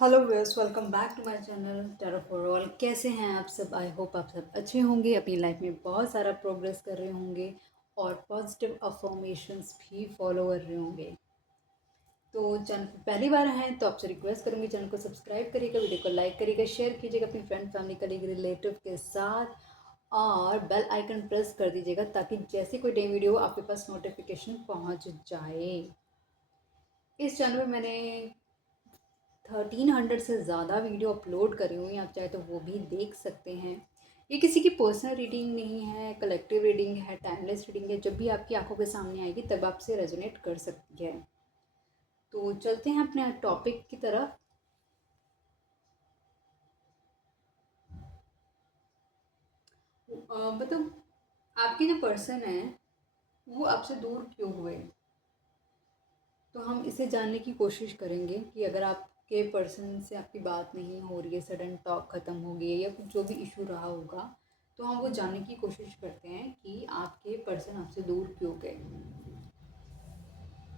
Hello viewers, welcome back to my channel tarot for all. कैसे हैं आप सब? आई होप आप सब अच्छे होंगे, अपनी लाइफ में बहुत सारा प्रोग्रेस कर रहे होंगे और पॉजिटिव अफर्मेशंस भी फॉलो कर रहे होंगे। तो चैनल पर पहली बार हैं तो आपसे रिक्वेस्ट करूँगी, चैनल को सब्सक्राइब करिएगा, वीडियो को लाइक करिएगा, शेयर कीजिएगा अपनी फ्रेंड फैमिली कलीग रिलेटिव के साथ और बेल आइकन प्रेस कर दीजिएगा ताकि जैसे कोई नई वीडियो आपके पास नोटिफिकेशन पहुँच जाए। इस चैनल पर मैंने 1300 से ज़्यादा वीडियो अपलोड करी हुई हैं, आप चाहे तो वो भी देख सकते हैं। ये किसी की पर्सनल रीडिंग नहीं है, कलेक्टिव रीडिंग है, टाइमलेस रीडिंग है। जब भी आपकी आंखों के सामने आएगी तब आपसे रेजोनेट कर सकती है। तो चलते हैं अपने टॉपिक की तरफ। मतलब आपके जो पर्सन है वो आपसे दूर क्यों हुए, तो हम इसे जानने की कोशिश करेंगे कि अगर आपके पर्सन से आपकी बात नहीं हो रही है, सडन टॉक ख़त्म हो गई है या कुछ जो भी इशू रहा होगा, तो हम वो जानने की कोशिश करते हैं कि आपके पर्सन आपसे दूर क्यों गए।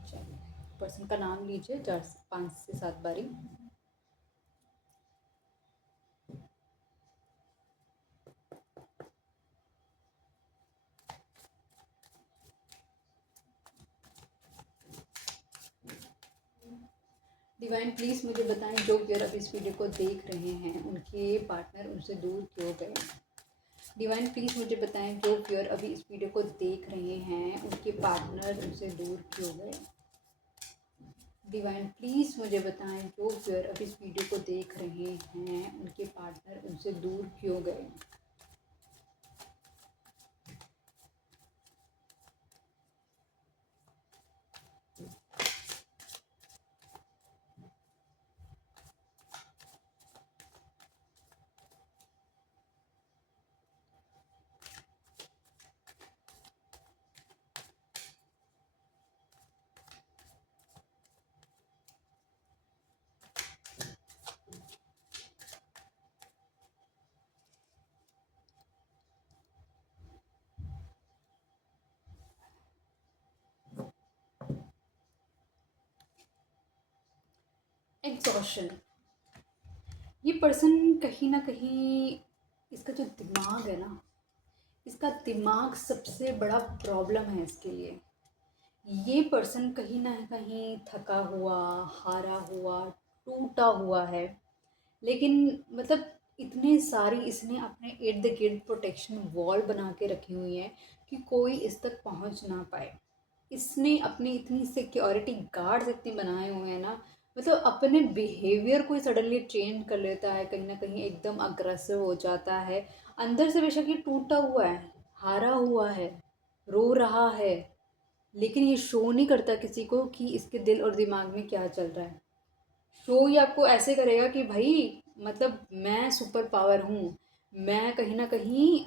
चलिए, पर्सन का नाम लीजिए 5 से 7 बारी। डिवाइन प्लीज़ मुझे बताएं, जो व्यूअर अब इस वीडियो को देख रहे हैं उनके पार्टनर उनसे दूर क्यों गए। डिवाइन प्लीज़ मुझे बताएं, जो व्यूअर अभी इस वीडियो को देख रहे हैं उनके पार्टनर उनसे दूर क्यों गए। डिवाइन प्लीज़ मुझे बताएं, जो व्यूअर अब इस वीडियो को देख रहे हैं उनके पार्टनर उनसे दूर क्यों गए। एग्जॉशन। ये पर्सन कहीं ना कहीं, इसका जो दिमाग है ना, इसका दिमाग सबसे बड़ा प्रॉब्लम है इसके लिए। ये पर्सन कहीं ना कहीं थका हुआ, हारा हुआ, टूटा हुआ है। लेकिन मतलब इतने सारी इसने अपने इर्द गिर्द प्रोटेक्शन वॉल बना के रखी हुई है कि कोई इस तक पहुंच ना पाए। इसने अपनी इतनी सिक्योरिटी गार्ड्स इतने बनाए हुए हैं ना, मतलब अपने बिहेवियर को सडनली चेंज कर लेता है, कहीं ना कहीं एकदम अग्रेसिव हो जाता है। अंदर से बेशक ये टूटा हुआ है, हारा हुआ है, रो रहा है, लेकिन ये शो नहीं करता किसी को कि इसके दिल और दिमाग में क्या चल रहा है। शो ही आपको ऐसे करेगा कि भाई मतलब मैं सुपर पावर हूँ, मैं कहीं ना कहीं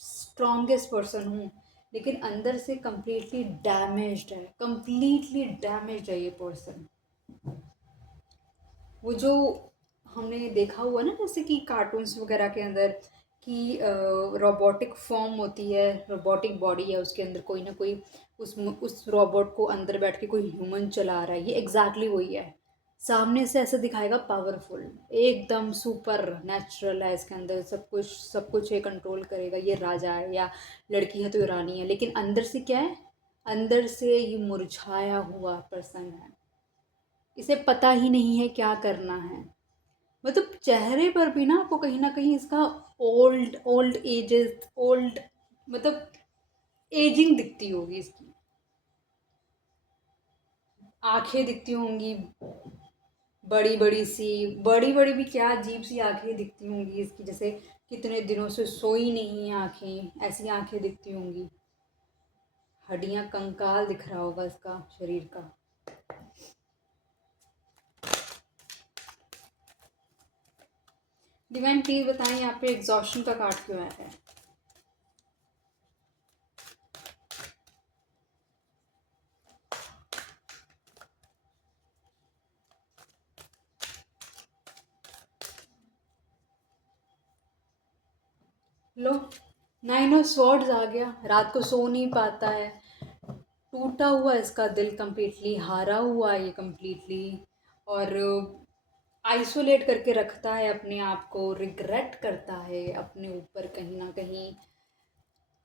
स्ट्रॉन्गेस्ट पर्सन हूँ, लेकिन अंदर से कम्प्लीटली डैमेज्ड है, कम्प्लीटली डैमेज्ड है ये पर्सन। वो जो हमने देखा हुआ ना, जैसे कि कार्टून्स वगैरह के अंदर कि रोबोटिक फॉर्म होती है, रोबोटिक बॉडी है, उसके अंदर कोई ना कोई उस रोबोट को अंदर बैठ के कोई ह्यूमन चला रहा है, ये एग्जैक्टली वही है। सामने से ऐसा दिखाएगा पावरफुल, एकदम सुपर नेचुरल है, इसके अंदर सब कुछ ये कंट्रोल करेगा, ये राजा है या लड़की है तो ये रानी है, लेकिन अंदर से क्या है? अंदर से ये मुरझाया हुआ पर्सन है। इसे पता ही नहीं है क्या करना है। मतलब चेहरे पर भी ना कहीं इसका ओल्ड ओल्ड एजेस ओल्ड, मतलब एजिंग दिखती होगी इसकी। आंखें दिखती होंगी बड़ी बड़ी सी, बड़ी बड़ी भी क्या, अजीब सी आंखें दिखती होंगी इसकी, जैसे कितने दिनों से सोई नहीं है, आंखें ऐसी आंखें दिखती होंगी। हड्डियां, कंकाल दिख रहा होगा इसका शरीर का। डिवाइन प्लीज बताएं, यहाँ पे एग्जॉशन का कार्ड क्यों आया है। लो, 9 ऑफ स्वॉर्ड्स आ गया। रात को सो नहीं पाता है, टूटा हुआ इसका दिल, कम्प्लीटली हारा हुआ है ये कम्प्लीटली। और आइसोलेट करके रखता है अपने आप को, रिग्रेट करता है अपने ऊपर कहीं ना कहीं।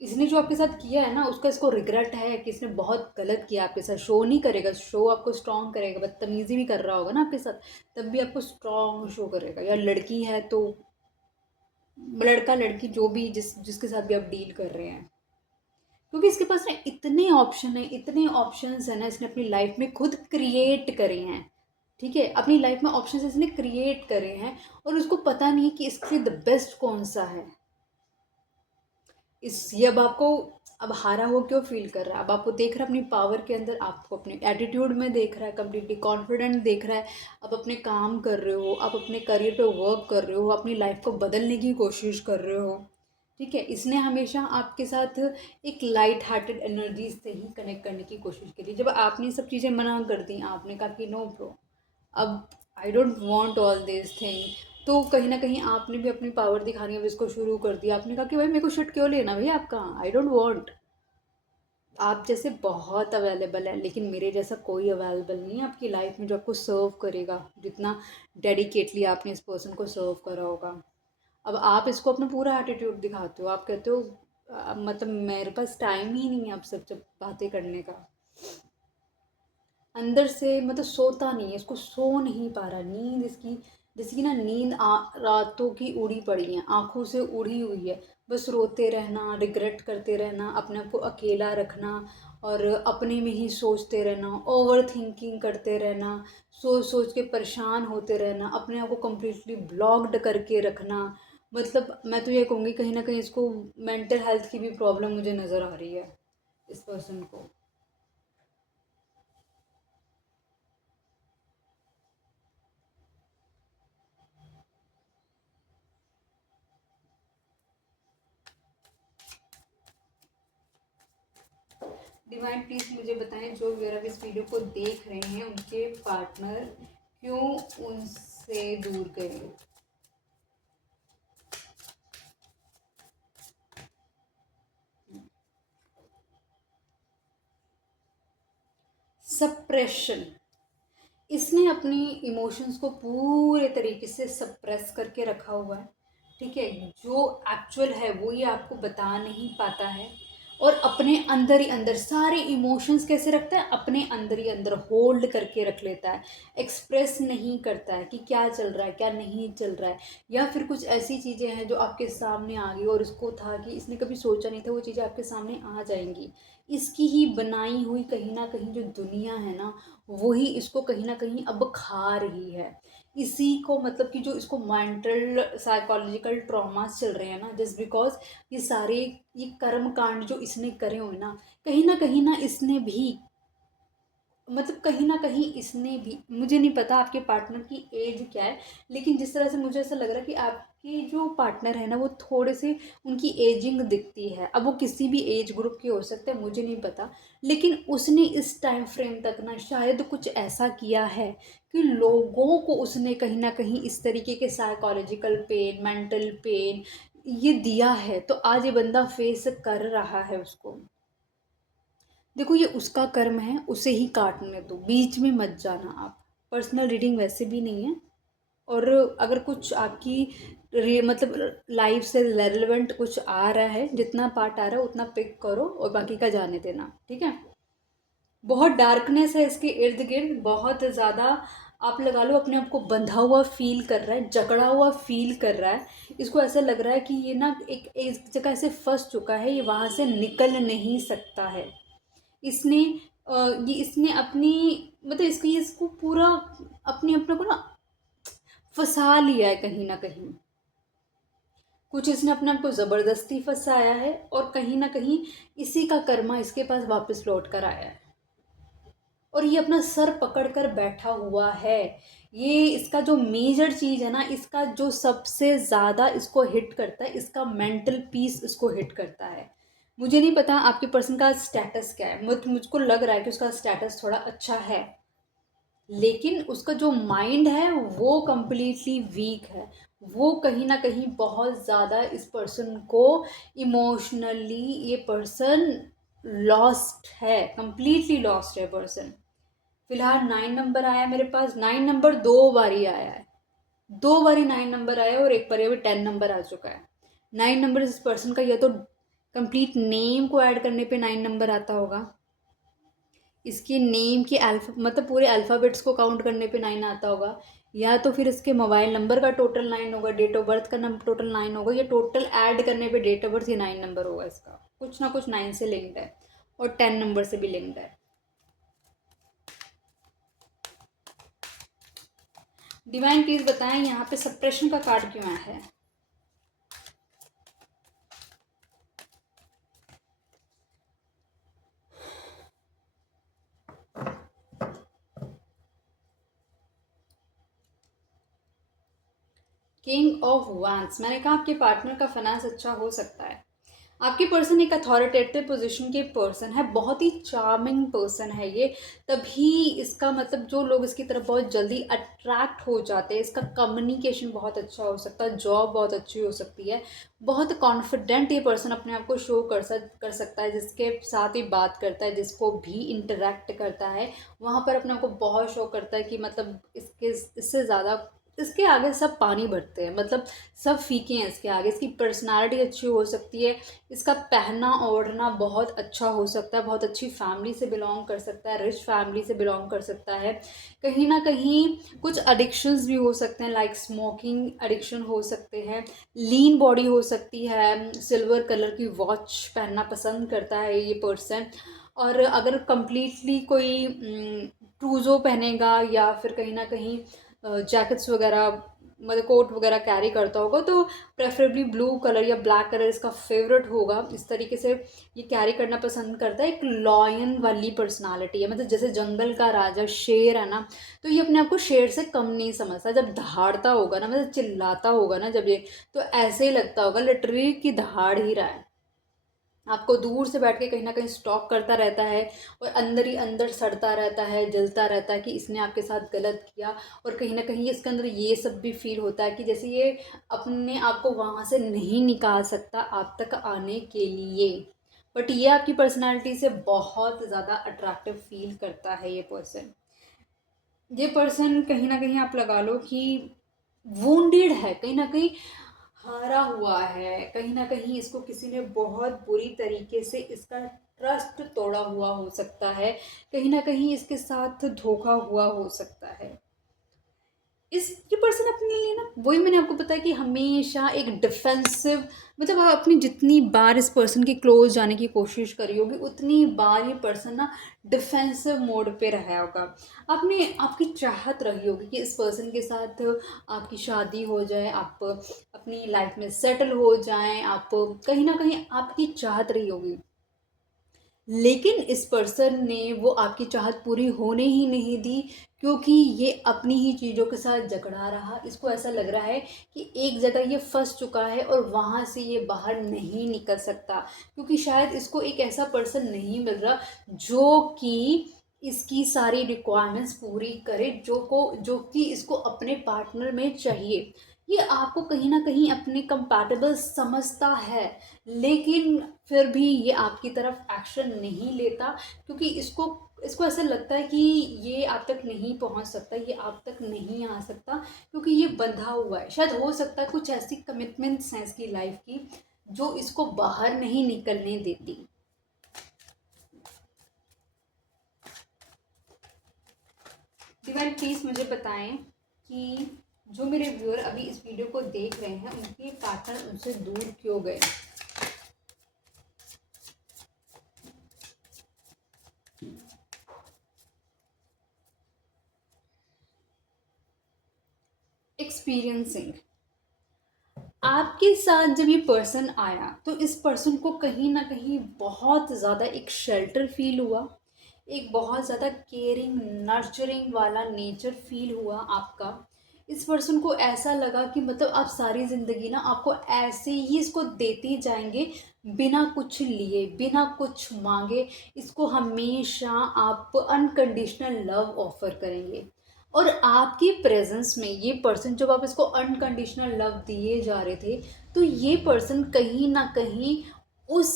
इसने जो आपके साथ किया है ना, उसका इसको रिग्रेट है कि इसने बहुत गलत किया आपके साथ। शो नहीं करेगा, शो आपको स्ट्रॉन्ग करेगा, बदतमीजी भी कर रहा होगा ना आपके साथ, तब भी आपको स्ट्रॉन्ग शो करेगा। या लड़की है तो लड़का लड़की जो भी जिसके साथ भी आप डील कर रहे हैं, क्योंकि इसके पास ना इतने ऑप्शन है, इतने ऑप्शंस है ना, इसने अपनी लाइफ में खुद क्रिएट करे हैं। ठीक है, अपनी लाइफ में ऑप्शंस इसने क्रिएट करे हैं और उसको पता नहीं कि इसके लिए द बेस्ट कौन सा है। इस ये अब आपको, अब हारा हुआ क्यों फील कर रहा है, अब आपको देख रहा है अपनी पावर के अंदर, आपको अपने एटीट्यूड में देख रहा है, कम्प्लीटली कॉन्फिडेंट देख रहा है। आप अपने काम कर रहे हो, आप अपने करियर पे वर्क कर रहे हो, अपनी लाइफ को बदलने की कोशिश कर रहे हो। ठीक है, इसने हमेशा आपके साथ एक लाइट हार्टेड एनर्जी से ही कनेक्ट करने की कोशिश करी। जब आपने सब चीज़ें मना कर दी, आपने कहा कि नो ब्रो, अब I don't want all this thing, तो कहीं ना कहीं आपने भी अपनी पावर दिखानी अब इसको शुरू कर दिया। आपने कहा कि भाई मेरे को शिट क्यों लेना भाई आपका, आई डोंट वांट। आप जैसे बहुत अवेलेबल है, लेकिन मेरे जैसा कोई अवेलेबल नहीं है आपकी लाइफ में जो आपको सर्व करेगा जितना डेडिकेटली आपने इस पर्सन को सर्व करा होगा। अब आप इसको अपना पूरा एटीट्यूड दिखाते हो, आप कहते हो मतलब मेरे पास टाइम ही नहीं है आप सब जब बातें करने का। अंदर से मतलब सोता नहीं है, इसको सो नहीं पा रहा, नींद इसकी जैसे कि ना नींद रातों की उड़ी पड़ी है, आंखों से उड़ी हुई है। बस रोते रहना, रिग्रेट करते रहना, अपने आप को अकेला रखना और अपने में ही सोचते रहना, ओवर थिंकिंग करते रहना, सोच सोच के परेशान होते रहना, अपने आप को कम्प्लीटली ब्लॉक्ड करके रखना। मतलब मैं तो ये कहूँगी कहीं ना कहीं इसको मेंटल हेल्थ की भी प्रॉब्लम मुझे नज़र आ रही है इस पर्सन को। डिवाइन प्लीज़ मुझे बताएं, जो वगैरह इस वीडियो को देख रहे हैं उनके पार्टनर क्यों उनसे दूर गए। सप्रेशन, इसने अपनी इमोशंस को पूरे तरीके से सप्रेस करके रखा हुआ है। ठीक है, जो एक्चुअल है वो ये आपको बता नहीं पाता है और अपने अंदर ही अंदर सारे इमोशंस कैसे रखता है, अपने अंदर ही अंदर होल्ड करके रख लेता है। एक्सप्रेस नहीं करता है कि क्या चल रहा है क्या नहीं चल रहा है, या फिर कुछ ऐसी चीज़ें हैं जो आपके सामने आ गई और इसको था कि इसने कभी सोचा नहीं था वो चीज़ें आपके सामने आ जाएंगी। इसकी ही बनाई हुई कहीं ना कहीं जो दुनिया है ना, वही इसको कहीं ना कहीं अब खा रही है। इसी को मतलब कि जो इसको मेंटल साइकोलॉजिकल ट्रॉमास चल रहे हैं ना, जस्ट बिकॉज ये सारे ये कर्म कांड जो इसने करे हुए ना कहीं ना इसने भी मतलब कहीं ना कहीं इसने भी, मुझे नहीं पता आपके पार्टनर की एज क्या है, लेकिन जिस तरह से मुझे ऐसा लग रहा है कि आपके जो पार्टनर है ना वो थोड़े से उनकी एजिंग दिखती है। अब वो किसी भी एज ग्रुप के हो सकते हैं, मुझे नहीं पता, लेकिन उसने इस टाइम फ्रेम तक ना शायद कुछ ऐसा किया है कि लोगों को उसने कहीं ना कहीं इस तरीके के साइकोलॉजिकल पेन, मेंटल पेन ये दिया है, तो आज ये बंदा फेस कर रहा है उसको। देखो ये उसका कर्म है, उसे ही काटने दो, बीच में मत जाना आप। पर्सनल रीडिंग वैसे भी नहीं है, और अगर कुछ आपकी मतलब लाइफ से रेलेवेंट कुछ आ रहा है, जितना पार्ट आ रहा है उतना पिक करो और बाकी का जाने देना। ठीक है, बहुत डार्कनेस है इसके इर्द गिर्द, बहुत ज़्यादा। आप लगा लो अपने आप को बंधा हुआ फील कर रहा है, जकड़ा हुआ फील कर रहा है। इसको ऐसा लग रहा है कि ये ना एक जगह से फंस चुका है, ये वहाँ से निकल नहीं सकता है। इसने ये इसने अपनी मतलब इसको पूरा अपने अपने को ना फंसा लिया है कहीं ना कहीं। कुछ इसने अपने आप को ज़बरदस्ती फंसाया है और कहीं ना कहीं इसी का कर्मा इसके पास वापस लौट कर आया है, और ये अपना सर पकड़ कर बैठा हुआ है। ये इसका जो मेजर चीज़ है ना, इसका जो सबसे ज़्यादा इसको हिट करता है, इसका मेंटल पीस इसको हिट करता है। मुझे नहीं पता आपके पर्सन का स्टेटस क्या है, मुझको लग रहा है कि उसका स्टेटस थोड़ा अच्छा है, लेकिन उसका जो माइंड है वो कम्प्लीटली वीक है। वो कहीं ना कहीं बहुत ज़्यादा इस पर्सन को इमोशनली, ये पर्सन लॉस्ट है, कम्प्लीटली लॉस्ट है पर्सन। फिलहाल 9 नंबर आया है मेरे पास, 9 नंबर 2 बारी आया है। 2 बारी 9 नंबर आया और एक बार अभी 10 नंबर आ चुका है। 9 नंबर इस पर्सन का या तो कंप्लीट नेम को ऐड करने पे 9 नंबर आता होगा, इसके नेम के मतलब पूरे अल्फ़ाबेट्स को काउंट करने पे 9 आता होगा, या तो फिर इसके मोबाइल नंबर का टोटल 9 होगा, डेट ऑफ बर्थ का टोटल 9 होगा, या टोटल ऐड करने पे डेट ऑफ बर्थ ये 9 नंबर होगा। इसका कुछ ना कुछ 9 से लिंक्ड है और 10 नंबर से भी लिंक्ड है। डिवाइन प्लीज बताएं यहाँ पे सप्रेशन का कार्ड क्यों आया है। किंग ऑफ वैंड्स, मैंने कहा आपके पार्टनर का फाइनेंस अच्छा हो सकता है। आपके पर्सन एक अथॉरिटेटिव पोजीशन के पर्सन है, बहुत ही चार्मिंग पर्सन है ये, तभी इसका मतलब जो लोग इसकी तरफ बहुत जल्दी अट्रैक्ट हो जाते हैं, इसका कम्युनिकेशन बहुत अच्छा हो सकता है, जॉब बहुत अच्छी हो सकती है, बहुत कॉन्फिडेंट ये पर्सन अपने आप को शो कर सकता है, जिसके साथ ही बात करता है, जिसको भी इंटरेक्ट करता है वहाँ पर अपने आप को बहुत शो करता है कि मतलब इससे ज़्यादा इसके आगे सब पानी भरते हैं, मतलब सब फीके हैं इसके आगे। इसकी पर्सनालिटी अच्छी हो सकती है, इसका पहनना ओढ़ना बहुत अच्छा हो सकता है, बहुत अच्छी फैमिली से बिलोंग कर सकता है, रिच फैमिली से बिलोंग कर सकता है। कहीं ना कहीं कुछ एडिक्शंस भी हो सकते हैं, लाइक स्मोकिंग एडिक्शन हो सकते हैं, लीन बॉडी हो सकती है, सिल्वर कलर की वॉच पहनना पसंद करता है ये पर्सन। और अगर कंप्लीटली कोई ट्रूज़ो पहनेगा या फिर कहीं ना कहीं जैकेट्स वगैरह मतलब कोट वगैरह कैरी करता होगा तो प्रेफरेबली ब्लू कलर या ब्लैक कलर इसका फेवरेट होगा। इस तरीके से ये कैरी करना पसंद करता है। एक लॉयन वाली पर्सनालिटी है, मतलब जैसे जंगल का राजा शेर है ना, तो ये अपने आप को शेर से कम नहीं समझता। जब दहाड़ता होगा ना, मतलब चिल्लाता होगा ना जब ये, तो ऐसे ही लगता होगा लिटरली कि दहाड़ ही रहा है। आपको दूर से बैठ के कहीं ना कहीं स्टॉक करता रहता है और अंदर ही अंदर सड़ता रहता है, जलता रहता है कि इसने आपके साथ गलत किया। और कहीं ना कहीं इसके अंदर ये सब भी फील होता है कि जैसे ये अपने आप को वहाँ से नहीं निकाल सकता आप तक आने के लिए। बट ये आपकी पर्सनालिटी से बहुत ज़्यादा अट्रैक्टिव फील करता है ये पर्सन। ये पर्सन कहीं ना कहीं आप लगा लो कि वोंडेड है, कहीं ना कहीं हारा हुआ है, कहीं ना कहीं इसको किसी ने बहुत बुरी तरीके से इसका ट्रस्ट तोड़ा हुआ हो सकता है, कहीं ना कहीं इसके साथ धोखा हुआ हो सकता है। इस ये पर्सन अपने लिए ना, वही मैंने आपको बताया कि हमेशा एक डिफेंसिव, मतलब आप अपनी जितनी बार इस पर्सन के क्लोज जाने की कोशिश करी होगी उतनी बार ये पर्सन ना डिफेंसिव मोड पे रहा होगा। आपने आपकी चाहत रही होगी कि इस पर्सन के साथ आपकी शादी हो जाए, आप अपनी लाइफ में सेटल हो जाएं, आप कहीं ना कहीं आपकी चाहत रही होगी। लेकिन इस पर्सन ने वो आपकी चाहत पूरी होने ही नहीं दी, क्योंकि ये अपनी ही चीज़ों के साथ जकड़ा रहा। इसको ऐसा लग रहा है कि एक जगह ये फंस चुका है और वहाँ से ये बाहर नहीं निकल सकता, क्योंकि शायद इसको एक ऐसा पर्सन नहीं मिल रहा जो कि इसकी सारी रिक्वायरमेंट्स पूरी करे, जो कि इसको अपने पार्टनर में चाहिए। ये आपको कहीं ना कहीं अपने कंपैटिबल समझता है, लेकिन फिर भी ये आपकी तरफ एक्शन नहीं लेता, क्योंकि इसको इसको ऐसा लगता है कि ये आप तक नहीं पहुंच सकता, ये आप तक नहीं आ सकता, क्योंकि ये बंधा हुआ है। शायद हो सकता है कुछ ऐसी कमिटमेंट्स हैं इसकी लाइफ की जो इसको बाहर नहीं निकलने देती। डिवाइन प्लीज़ मुझे बताएं कि जो मेरे व्यूअर अभी इस वीडियो को देख रहे हैं उनके पार्टनर उनसे दूर क्यों गए। एक्सपीरियंसिंग, आपके साथ जब ये पर्सन आया तो इस पर्सन को कहीं ना कहीं बहुत ज़्यादा एक शेल्टर फील हुआ, एक बहुत ज़्यादा केयरिंग नर्चरिंग वाला नेचर फील हुआ आपका। इस पर्सन को ऐसा लगा कि मतलब आप सारी ज़िंदगी ना आपको ऐसे ही इसको देते जाएंगे, बिना कुछ लिए बिना कुछ मांगे इसको हमेशा आप अनकंडीशनल लव ऑफर करेंगे। और आपकी प्रेजेंस में ये पर्सन, जब आप इसको अनकंडीशनल लव दिए जा रहे थे, तो ये पर्सन कहीं ना कहीं उस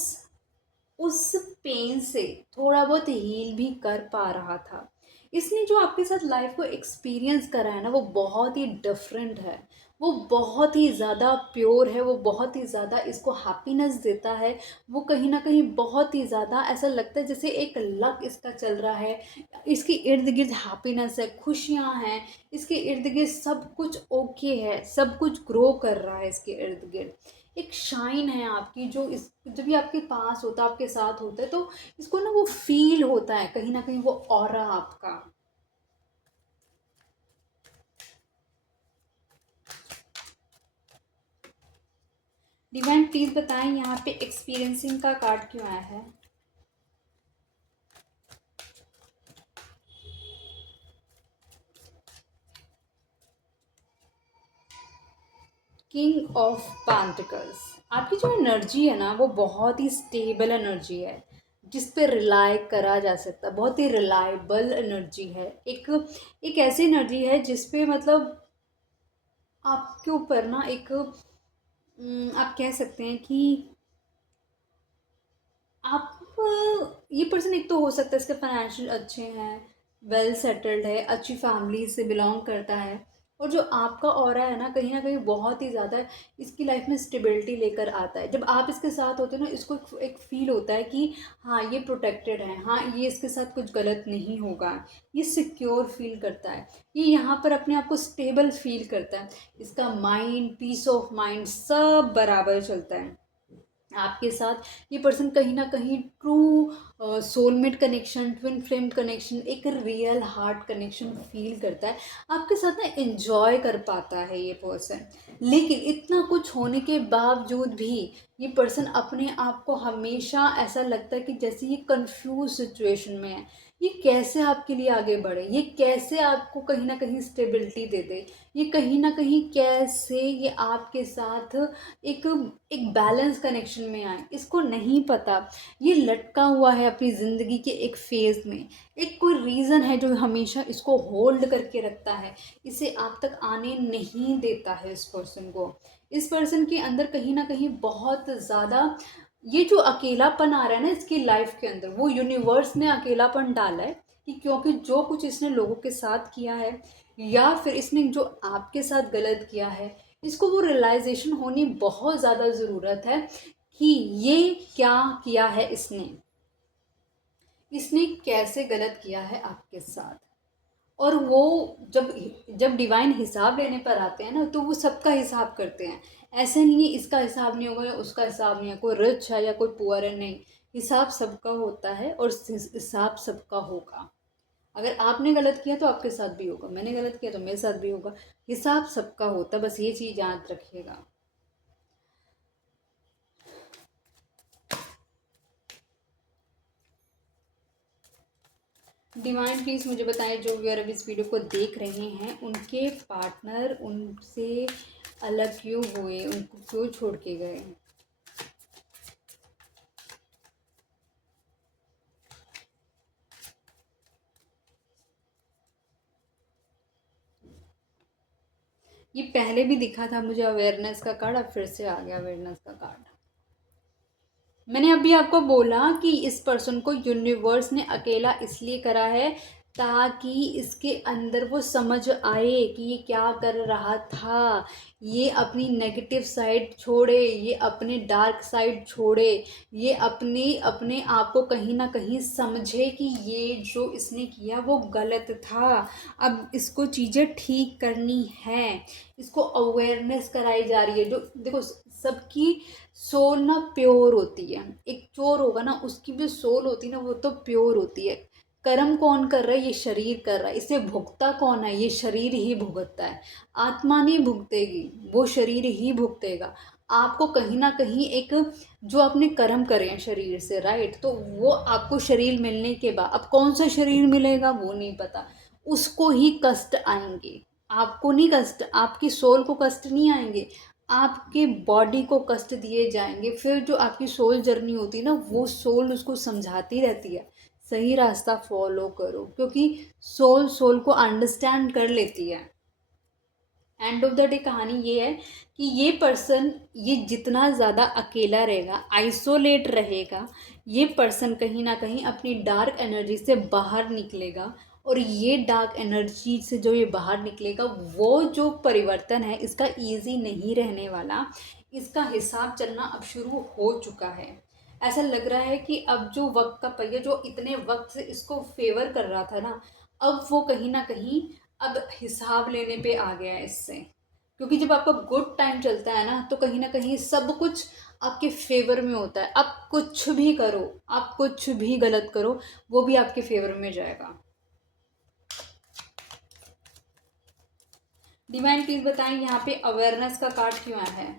उस पेन से थोड़ा बहुत हील भी कर पा रहा था। इसने जो आपके साथ लाइफ को एक्सपीरियंस करा है ना, वो बहुत ही डिफरेंट है, वो बहुत ही ज़्यादा प्योर है, वो बहुत ही ज़्यादा इसको हैप्पीनेस देता है। वो कहीं ना कहीं बहुत ही ज़्यादा ऐसा लगता है जैसे एक लक इसका चल रहा है। इसके इर्द गिर्द हैप्पीनेस है, खुशियाँ हैं, इसके इर्द गिर्द सब कुछ ओके है, सब कुछ ग्रो कर रहा है इसके इर्द गिर्द। एक शाइन है आपकी, जो इस जब ये आपके पास होता है, आपके साथ होता है, तो इसको ना वो फील होता है कहीं ना कहीं, वो ऑरा आपका। डिवाइन प्लीज बताएं यहाँ पे एक्सपीरियंसिंग का कार्ड क्यों आया है। King of pentacles. आपकी जो एनर्जी है ना, वो बहुत ही स्टेबल एनर्जी है, जिस पे रिलाई करा जा सकता है, बहुत ही रिलायबल एनर्जी है। एक ऐसी एनर्जी है जिस पे मतलब आपके ऊपर ना एक आप कह सकते हैं कि आप ये पर्सन एक तो हो सकता है इसके फाइनेंशियल अच्छे हैं, वेल सेटल्ड है, अच्छी फैमिली से बिलोंग करता है, और जो आपका ऑरा है ना कहीं बहुत ही ज़्यादा इसकी लाइफ में स्टेबिलिटी लेकर आता है। जब आप इसके साथ होते हो ना, इसको एक फील होता है कि हाँ ये प्रोटेक्टेड है, हाँ ये इसके साथ कुछ गलत नहीं होगा, ये सिक्योर फील करता है, ये यहाँ पर अपने आप को स्टेबल फील करता है। इसका माइंड, पीस ऑफ माइंड सब बराबर चलता है आपके साथ। ये पर्सन कहीं ना कहीं true soulmate connection, twin flame connection, एक रियल हार्ट कनेक्शन फील करता है आपके साथ ना, एंजॉय कर पाता है ये पर्सन। लेकिन इतना कुछ होने के बावजूद भी ये पर्सन अपने आप को हमेशा ऐसा लगता है कि जैसे ये कंफ्यूज सिचुएशन में है, ये कैसे आपके लिए आगे बढ़े, ये कैसे आपको कहीं ना कहीं स्टेबिलिटी दे दे, ये कहीं ना कहीं कैसे ये आपके साथ एक एक बैलेंस कनेक्शन में आए, इसको नहीं पता। ये लटका हुआ है अपनी ज़िंदगी के एक फेज़ में, एक कोई रीज़न है जो हमेशा इसको होल्ड करके रखता है, इसे आप तक आने नहीं देता है इस पर्सन को। इस पर्सन के अंदर कहीं ना कहीं बहुत ज़्यादा ये जो अकेलापन आ रहा है ना इसकी लाइफ के अंदर, वो यूनिवर्स ने अकेलापन डाला है कि क्योंकि जो कुछ इसने लोगों के साथ किया है, या फिर इसने जो आपके साथ गलत किया है, इसको वो रियलाइजेशन होनी बहुत ज़्यादा ज़रूरत है कि ये क्या किया है इसने, इसने कैसे गलत किया है आपके साथ। और वो जब जब डिवाइन हिसाब लेने पर आते हैं ना, तो वो सबका हिसाब करते हैं। ऐसे नहीं है इसका हिसाब नहीं होगा या उसका हिसाब नहीं है, कोई रिच है या कोई पुअर है, नहीं, हिसाब सबका होता है और हिसाब सबका होगा। अगर आपने गलत किया तो आपके साथ भी होगा, मैंने गलत किया तो मेरे साथ भी होगा, हिसाब सबका होता है, बस ये चीज़ याद रखिएगा। डिवाइन प्लीज़ मुझे बताएं, जो व्यूअर अभी इस वीडियो को देख रहे हैं, उनके पार्टनर उनसे अलग क्यों हुए, उनको क्यों छोड़ के गए। ये पहले भी दिखा था मुझे अवेयरनेस का कार्ड, अब फिर से आ गया अवेयरनेस का कार्ड। मैंने अभी आपको बोला कि इस पर्सन को यूनिवर्स ने अकेला इसलिए करा है ताकि इसके अंदर वो समझ आए कि ये क्या कर रहा था, ये अपनी नेगेटिव साइड छोड़े, ये अपने डार्क साइड छोड़े, ये अपने अपने आप को कहीं ना कहीं समझे कि ये जो इसने किया वो गलत था, अब इसको चीज़ें ठीक करनी है, इसको अवेयरनेस कराई जा रही है। जो देखो, सबकी सोल ना प्योर होती है, एक चोर होगा ना उसकी भी सोल होती है ना, वो तो प्योर होती है। कर्म कौन कर रहा है, ये शरीर कर रहा है, इसे भुगता कौन है, ये शरीर ही भुगतता है। आत्मा नहीं भुगतेगी, वो शरीर ही भुगतेगा। आपको कहीं ना कहीं एक, जो आपने कर्म करे हैं शरीर से, राइट, तो वो आपको शरीर मिलने के बाद, अब कौन सा शरीर मिलेगा वो नहीं पता, उसको ही कष्ट आएंगे। आपको नहीं कष्ट, आपकी सोल को कष्ट नहीं आएंगे, आपके बॉडी को कष्ट दिए जाएंगे। फिर जो आपकी सोल जर्नी होती है ना, वो सोल उसको समझाती रहती है सही रास्ता फॉलो करो, क्योंकि सोल सोल को अंडरस्टैंड कर लेती है। एंड ऑफ द डे कहानी ये है कि ये पर्सन, ये जितना ज़्यादा अकेला रहेगा, आइसोलेट रहेगा, ये पर्सन कहीं ना कहीं अपनी डार्क एनर्जी से बाहर निकलेगा और ये डार्क एनर्जी से जो ये बाहर निकलेगा, वो जो परिवर्तन है इसका इजी नहीं रहने वाला। इसका हिसाब चलना अब शुरू हो चुका है। ऐसा लग रहा है कि अब जो वक्त का पहिया जो इतने वक्त से इसको फेवर कर रहा था ना, अब वो कहीं ना कहीं अब हिसाब लेने पे आ गया है इससे। क्योंकि जब आपका गुड टाइम चलता है ना, तो कहीं ना कहीं सब कुछ आपके फेवर में होता है। आप कुछ भी करो, आप कुछ भी गलत करो, वो भी आपके फेवर में जाएगा। डिवाइन प्लीज बताएं यहाँ पे अवेयरनेस का कार्ड क्यों आया है।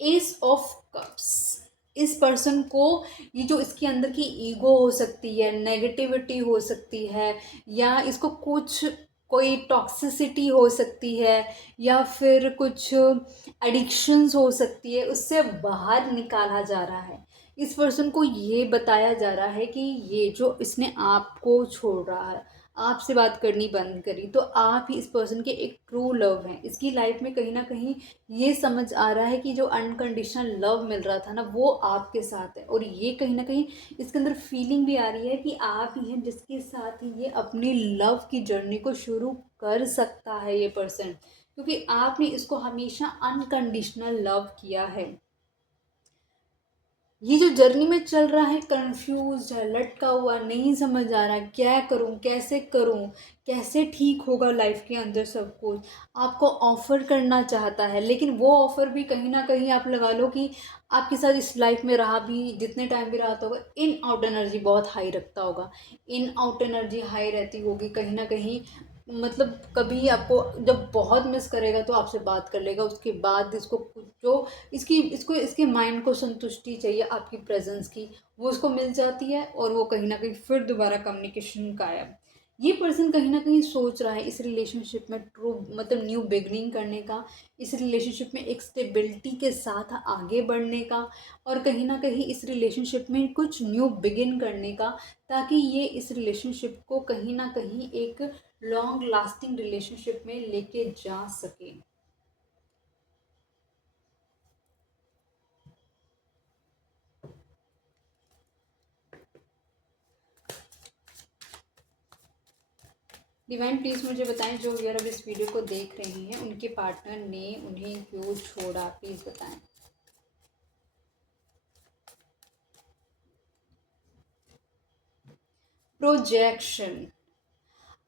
एस ऑफ कप्स, इस पर्सन को ये जो इसके अंदर की ईगो हो सकती है, नेगेटिविटी हो सकती है, या इसको कुछ कोई टॉक्सिसिटी हो सकती है, या फिर कुछ एडिक्शंस हो सकती है, उससे बाहर निकाला जा रहा है। इस पर्सन को ये बताया जा रहा है कि ये जो इसने आपको छोड़ रहा है, आपसे बात करनी बंद करी, तो आप ही इस पर्सन के एक ट्रू लव हैं। इसकी लाइफ में कहीं ना कहीं ये समझ आ रहा है कि जो अनकंडीशनल लव मिल रहा था ना, वो आपके साथ है। और ये कहीं ना कहीं इसके अंदर फीलिंग भी आ रही है कि आप ही हैं जिसके साथ ही ये अपनी लव की जर्नी को शुरू कर सकता है ये पर्सन, क्योंकि आपने इसको हमेशा अनकंडीशनल लव किया है। ये जो जर्नी में चल रहा है, कंफ्यूज है, लटका हुआ, नहीं समझ आ रहा है क्या करूं, कैसे करूं, कैसे ठीक होगा लाइफ के अंदर सब कुछ। आपको ऑफर करना चाहता है, लेकिन वो ऑफर भी कहीं ना कहीं आप लगा लो कि आपके साथ इस लाइफ में रहा भी, जितने टाइम भी रहा होगा, इन आउट एनर्जी बहुत हाई रखता होगा। इन आउट एनर्जी हाई रहती होगी कहीं ना कहीं। मतलब कभी आपको जब बहुत मिस करेगा तो आपसे बात कर लेगा, उसके बाद इसको कुछ जो इसकी इसको इसके माइंड को संतुष्टि चाहिए आपकी प्रेजेंस की, वो उसको मिल जाती है, और वो कहीं ना कहीं फिर दोबारा कम्युनिकेशन गायब। ये पर्सन कहीं ना कहीं सोच रहा है इस रिलेशनशिप में ट्रू मतलब न्यू बिगनिंग करने का, इस रिलेशनशिप में एक स्टेबिलिटी के साथ आगे बढ़ने का, और कहीं ना कहीं इस रिलेशनशिप में कुछ न्यू बिगिन करने का, ताकि ये इस रिलेशनशिप को कहीं ना कहीं एक लॉन्ग लास्टिंग रिलेशनशिप में लेके जा सके। डिवाइन प्लीज़ मुझे बताएं, जो व्यूअर अब इस वीडियो को देख रहे हैं, उनके पार्टनर ने उन्हें क्यों छोड़ा, प्लीज़ बताएं। प्रोजेक्शन,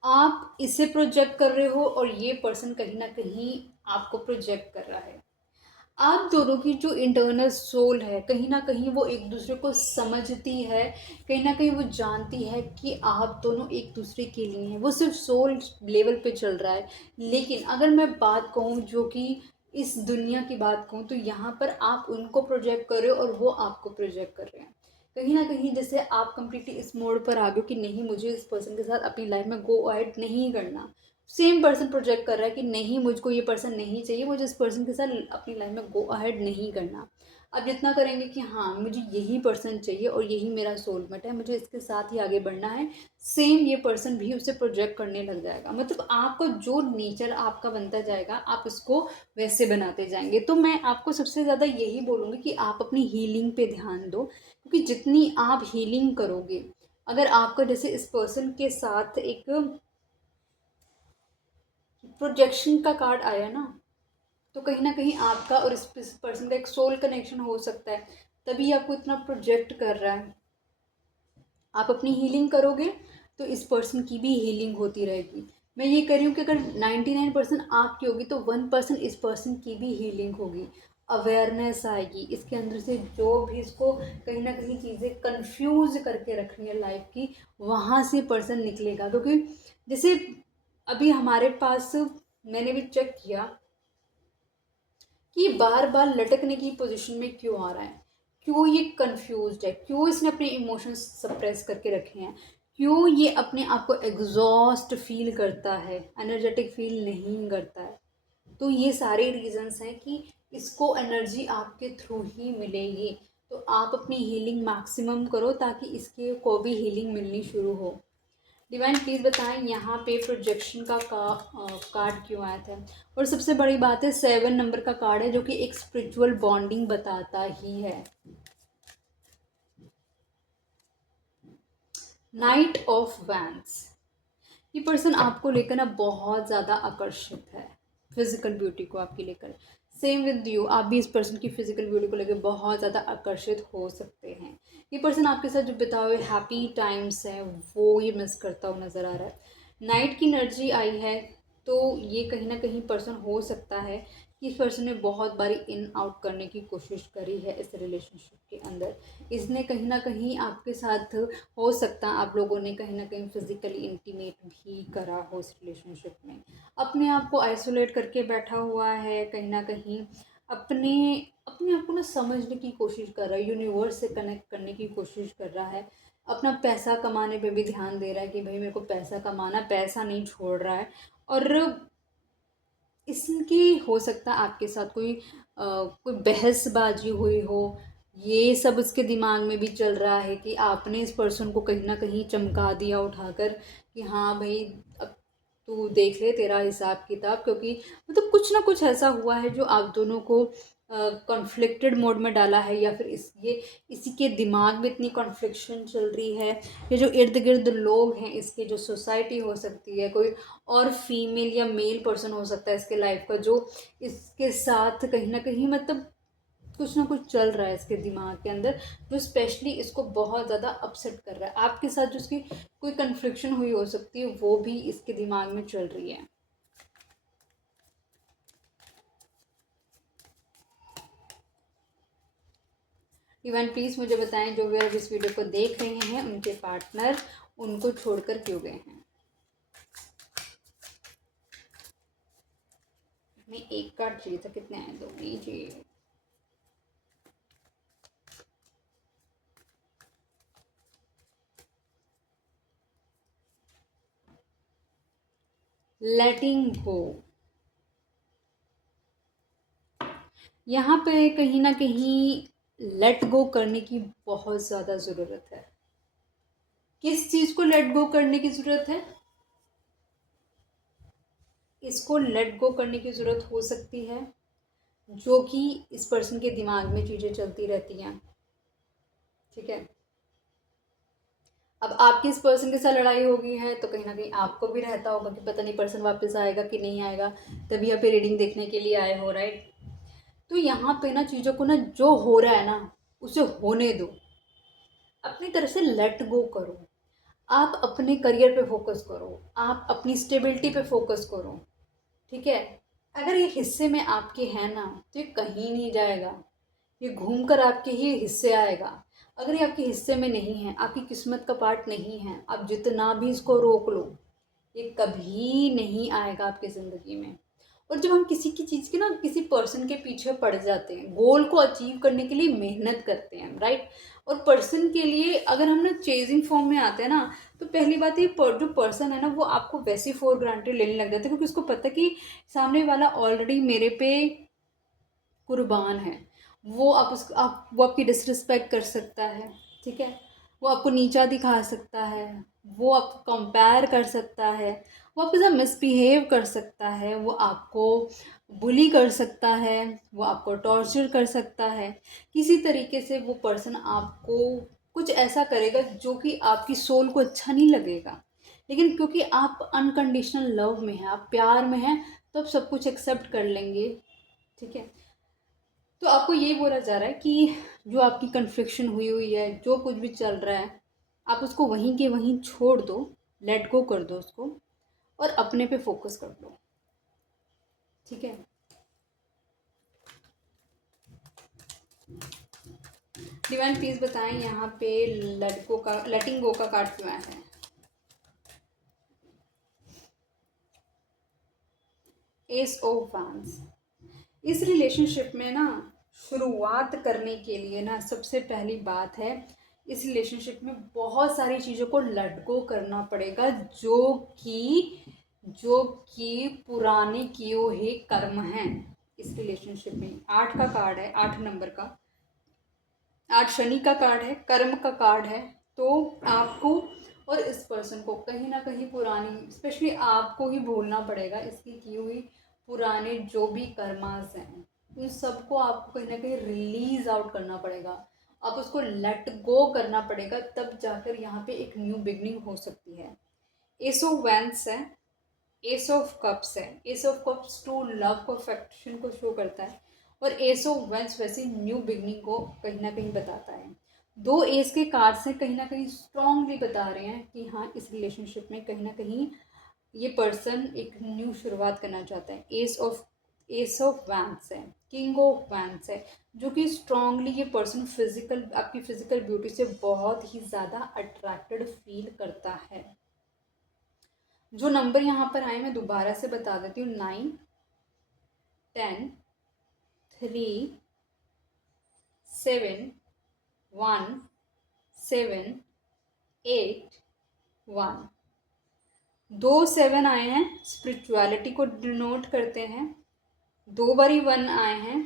आप इसे प्रोजेक्ट कर रहे हो और ये पर्सन कहीं ना कहीं आपको प्रोजेक्ट कर रहा है। आप दोनों की जो इंटरनल सोल है, कहीं ना कहीं वो एक दूसरे को समझती है, कहीं ना कहीं वो जानती है कि आप दोनों एक दूसरे के लिए हैं। वो सिर्फ सोल लेवल पे चल रहा है। लेकिन अगर मैं बात कहूँ जो कि इस दुनिया की बात कहूँ, तो यहाँ पर आप उनको प्रोजेक्ट कर रहे हो और वो आपको प्रोजेक्ट कर रहे हैं। कहीं ना कहीं जैसे आप कंप्लीटली इस मोड पर आ गए कि नहीं, मुझे इस पर्सन के साथ अपनी लाइफ में गो अहेड नहीं करना। सेम पर्सन प्रोजेक्ट कर रहा है कि नहीं, मुझको ये पर्सन नहीं चाहिए, मुझे इस पर्सन के साथ अपनी लाइफ में गो अहेड नहीं करना। अब जितना करेंगे कि हाँ, मुझे यही पर्सन चाहिए और यही मेरा सोलमेट है, मुझे इसके साथ ही आगे बढ़ना है, सेम ये पर्सन भी उसे प्रोजेक्ट करने लग जाएगा। मतलब आपका जो नेचर आपका बनता जाएगा, आप इसको वैसे बनाते जाएंगे। तो मैं आपको सबसे ज़्यादा यही बोलूँगी कि आप अपनी हीलिंग पे ध्यान दो, क्योंकि जितनी आप हीलिंग करोगे, अगर आपका जैसे इस पर्सन के साथ एक प्रोजेक्शन का कार्ड आया ना, तो कहीं ना कहीं आपका और इस पर्सन का एक सोल कनेक्शन हो सकता है, तभी आपको इतना प्रोजेक्ट कर रहा है। आप अपनी हीलिंग करोगे तो इस पर्सन की भी हीलिंग होती रहेगी। मैं ये कह रही हूँ कि अगर 99% आपकी होगी तो 1% इस पर्सन की भी हीलिंग होगी। अवेयरनेस आएगी इसके अंदर से, जो भी इसको कहीं ना कहीं चीज़ें कंफ्यूज करके रख रही है लाइफ की, वहाँ से पर्सन निकलेगा। क्योंकि जैसे अभी हमारे पास, मैंने भी चेक किया कि बार बार लटकने की पोजीशन में क्यों आ रहा है, क्यों ये कंफ्यूज्ड है, क्यों इसने अपने इमोशंस सप्रेस करके रखे हैं, क्यों ये अपने आप को एग्जॉस्ट फील करता है, एनर्जेटिक फील नहीं करता है। तो ये सारे रीजंस हैं कि इसको एनर्जी आपके थ्रू ही मिलेगी। तो आप अपनी हीलिंग मैक्सिमम करो ताकि इसके को भी हीलिंग मिलनी शुरू हो। डिवाइन प्लीज़ बताएं यहाँ पे प्रोजेक्शन का कार्ड क्यों आया था। और सबसे बड़ी बात है 7 नंबर का कार्ड है जो कि एक स्पिरिचुअल बॉन्डिंग बताता ही है। नाइट ऑफ वैंड्स, ये पर्सन आपको लेकर ना बहुत ज़्यादा आकर्षित है, फिजिकल ब्यूटी को आपकी लेकर। सेम विद यू, आप भी इस पर्सन की फिजिकल ब्यूटी को लेकर बहुत ज़्यादा आकर्षित हो सकते हैं। ये पर्सन आपके साथ जो बिताए हुए हैप्पी टाइम्स हैं वो ये मिस करता हुआ नज़र आ रहा है। नाइट की एनर्जी आई है तो ये कहीं ना कहीं पर्सन हो सकता है कि इस पर्सन ने बहुत बारी इन आउट करने की कोशिश करी है इस रिलेशनशिप के अंदर। इसने कहीं ना कहीं आपके साथ, हो सकता है आप लोगों ने कहीं ना कहीं फिजिकली इंटीमेट भी करा हो इस रिलेशनशिप में। अपने आप को आइसोलेट करके बैठा हुआ है, कहीं ना कहीं अपने अपने आप को ना समझने की कोशिश कर रहा है, यूनिवर्स से कनेक्ट करने की कोशिश कर रहा है। अपना पैसा कमाने पे भी ध्यान दे रहा है कि भाई मेरे को पैसा कमाना, पैसा नहीं छोड़ रहा है। और इसकी हो सकता है आपके साथ कोई बहसबाजी हुई हो, ये सब उसके दिमाग में भी चल रहा है कि आपने इस पर्सन को कहीं ना कहीं चमका दिया उठाकर कि हाँ भाई अब तू देख ले तेरा हिसाब किताब, क्योंकि मतलब कुछ ना कुछ ऐसा हुआ है जो आप दोनों को कॉन्फ्लिक्टेड मोड में डाला है, या फिर इसी के दिमाग में इतनी कॉन्फ्लिक्शन चल रही है। ये जो इर्द गिर्द लोग हैं इसके, जो सोसाइटी हो सकती है, कोई और फीमेल या मेल पर्सन हो सकता है इसके लाइफ का, जो इसके साथ कहीं ना कहीं मतलब कुछ ना कुछ चल रहा है इसके दिमाग के अंदर, जो स्पेशली इसको बहुत ज़्यादा अपसेट कर रहा है। आपके साथ जो उसकी कोई कन्फ्लिक्शन हुई हो सकती है वो भी इसके दिमाग में चल रही है। इवन प्लीज़ मुझे बताएं जो भी अब इस वीडियो को देख रहे हैं उनके पार्टनर उनको छोड़कर क्यों गए हैं। मैं एक कार्ड चाहिए था, कितने आए, दो लीजिए। लेटिंग गो, यहाँ पे कहीं ना कहीं लेट गो करने की बहुत ज़्यादा ज़रूरत है। किस चीज़ को लेट गो करने की ज़रूरत है? इसको लेट गो करने की ज़रूरत हो सकती है जो कि इस पर्सन के दिमाग में चीज़ें चलती रहती हैं, ठीक है। अब आपकी इस पर्सन के साथ लड़ाई हो गई है तो कहीं ना कहीं आपको भी रहता होगा कि पता नहीं पर्सन वापस आएगा कि नहीं आएगा, तभी आप रीडिंग देखने के लिए आए हो, राइट। तो यहाँ पे ना चीज़ों को ना, जो हो रहा है ना उसे होने दो, अपनी तरफ से लेट गो करो। आप अपने करियर पे फोकस करो, आप अपनी स्टेबिलिटी पे फोकस करो, ठीक है। अगर ये हिस्से में आपके हैं ना तो ये कहीं नहीं जाएगा, ये घूम कर आपके ही हिस्से आएगा। अगर ये आपके हिस्से में नहीं है, आपकी किस्मत का पार्ट नहीं है, आप जितना भी इसको रोक लो ये कभी नहीं आएगा आपकी ज़िंदगी में। और जब हम किसी की चीज़ के ना, किसी पर्सन के पीछे पड़ जाते हैं, गोल को अचीव करने के लिए मेहनत करते हैं, राइट। और पर्सन के लिए अगर हम ना चेजिंग फॉर्म में आते हैं ना, तो पहली बात ये जो पर्सन है ना वो आपको वैसे फॉर ग्रांटेड लेने लग जाता है, क्योंकि उसको पता है कि सामने वाला ऑलरेडी मेरे पे कुर्बान है। वो आपकी डिसरिस्पेक्ट कर सकता है, ठीक है। वो आपको नीचा दिखा सकता है, वो आपको कंपेयर कर सकता है, वो आपके साथ मिसबिहेव कर सकता है, वो आपको बुली कर सकता है, वो आपको टॉर्चर कर सकता है। किसी तरीके से वो पर्सन आपको कुछ ऐसा करेगा जो कि आपकी सोल को अच्छा नहीं लगेगा, लेकिन क्योंकि आप अनकंडीशनल लव में हैं, आप प्यार में हैं, तो आप सब कुछ एक्सेप्ट कर लेंगे, ठीक है। तो आपको ये बोला जा रहा है कि जो आपकी कन्फ्लिक्शन हुई हुई है, जो कुछ भी चल रहा है, आप उसको वहीं के वहीं छोड़ दो, लेट गो कर दो उसको, और अपने पे फोकस कर दो, ठीक है। डिवाइन प्लीज बताएं यहाँ पे लेटिंग गो का कार्ड क्यों आया है। एस ऑफ वांड्स, इस रिलेशनशिप में ना शुरुआत करने के लिए ना सबसे पहली बात है, इस रिलेशनशिप में बहुत सारी चीज़ों को लेट गो करना पड़ेगा जो कि पुराने किए हुए कर्म हैं इस रिलेशनशिप में। 8 का कार्ड है, 8 नंबर का, 8 शनि का कार्ड है, कर्म का कार्ड है। तो आपको और इस पर्सन को कहीं ना कहीं पुरानी, स्पेशली आपको ही भूलना पड़ेगा इसकी की हुई पुराने जो भी कर्मास हैं, उन सबको आपको कहीं ना कहीं रिलीज आउट करना पड़ेगा, आप उसको लेट गो करना पड़ेगा, तब जाकर यहाँ पे एक न्यू बिगनिंग हो सकती है। एस ऑफ वैंस है, एस ऑफ कप्स है। S of cups to love को, अफेक्शन को शो करता है, और एस ऑफ वैंस वैसे न्यू बिगनिंग को कहीं ना कहीं बताता है। दो एस के कार्ड्स हैं, कहीं ना कहीं स्ट्रांगली बता रहे हैं कि हाँ, इस रिलेशनशिप में कहीं ना कहीं ये पर्सन एक न्यू शुरुआत करना चाहता है। एस ऑफ वैंस है, किंग ऑफ वैंस है, जो कि स्ट्रांगली ये पर्सन फिजिकल, आपकी फिजिकल ब्यूटी से बहुत ही ज़्यादा अट्रैक्टेड फील करता है। जो नंबर यहाँ पर आए मैं दोबारा से बता देती हूँ, 9, 10, 3, 7, 1, 7, 8, 1। 2 7 आए हैं, स्पिरिचुअलिटी को डिनोट करते हैं। 2 बारी 1 आए हैं,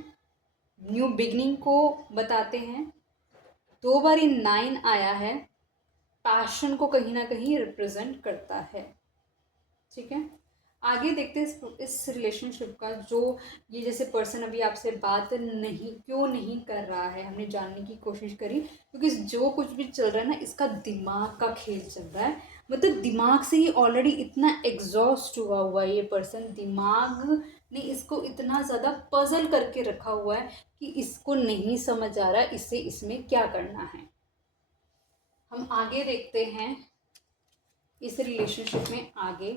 न्यू बिगनिंग को बताते हैं। 2 बारी 9 आया है, पैशन को कहीं ना कहीं रिप्रेजेंट करता है। ठीक है, आगे देखते हैं इस रिलेशनशिप का। जो ये जैसे पर्सन अभी आपसे बात क्यों नहीं कर रहा है, हमने जानने की कोशिश करी, क्योंकि जो कुछ भी चल रहा है ना, इसका दिमाग का खेल चल रहा है। मतलब दिमाग से ही ऑलरेडी इतना एग्जॉस्ट हुआ है ये पर्सन, दिमाग ने इसको इतना ज़्यादा पजल करके रखा हुआ है कि इसको नहीं समझ आ रहा है इससे इसमें क्या करना है। हम आगे देखते हैं इस रिलेशनशिप में आगे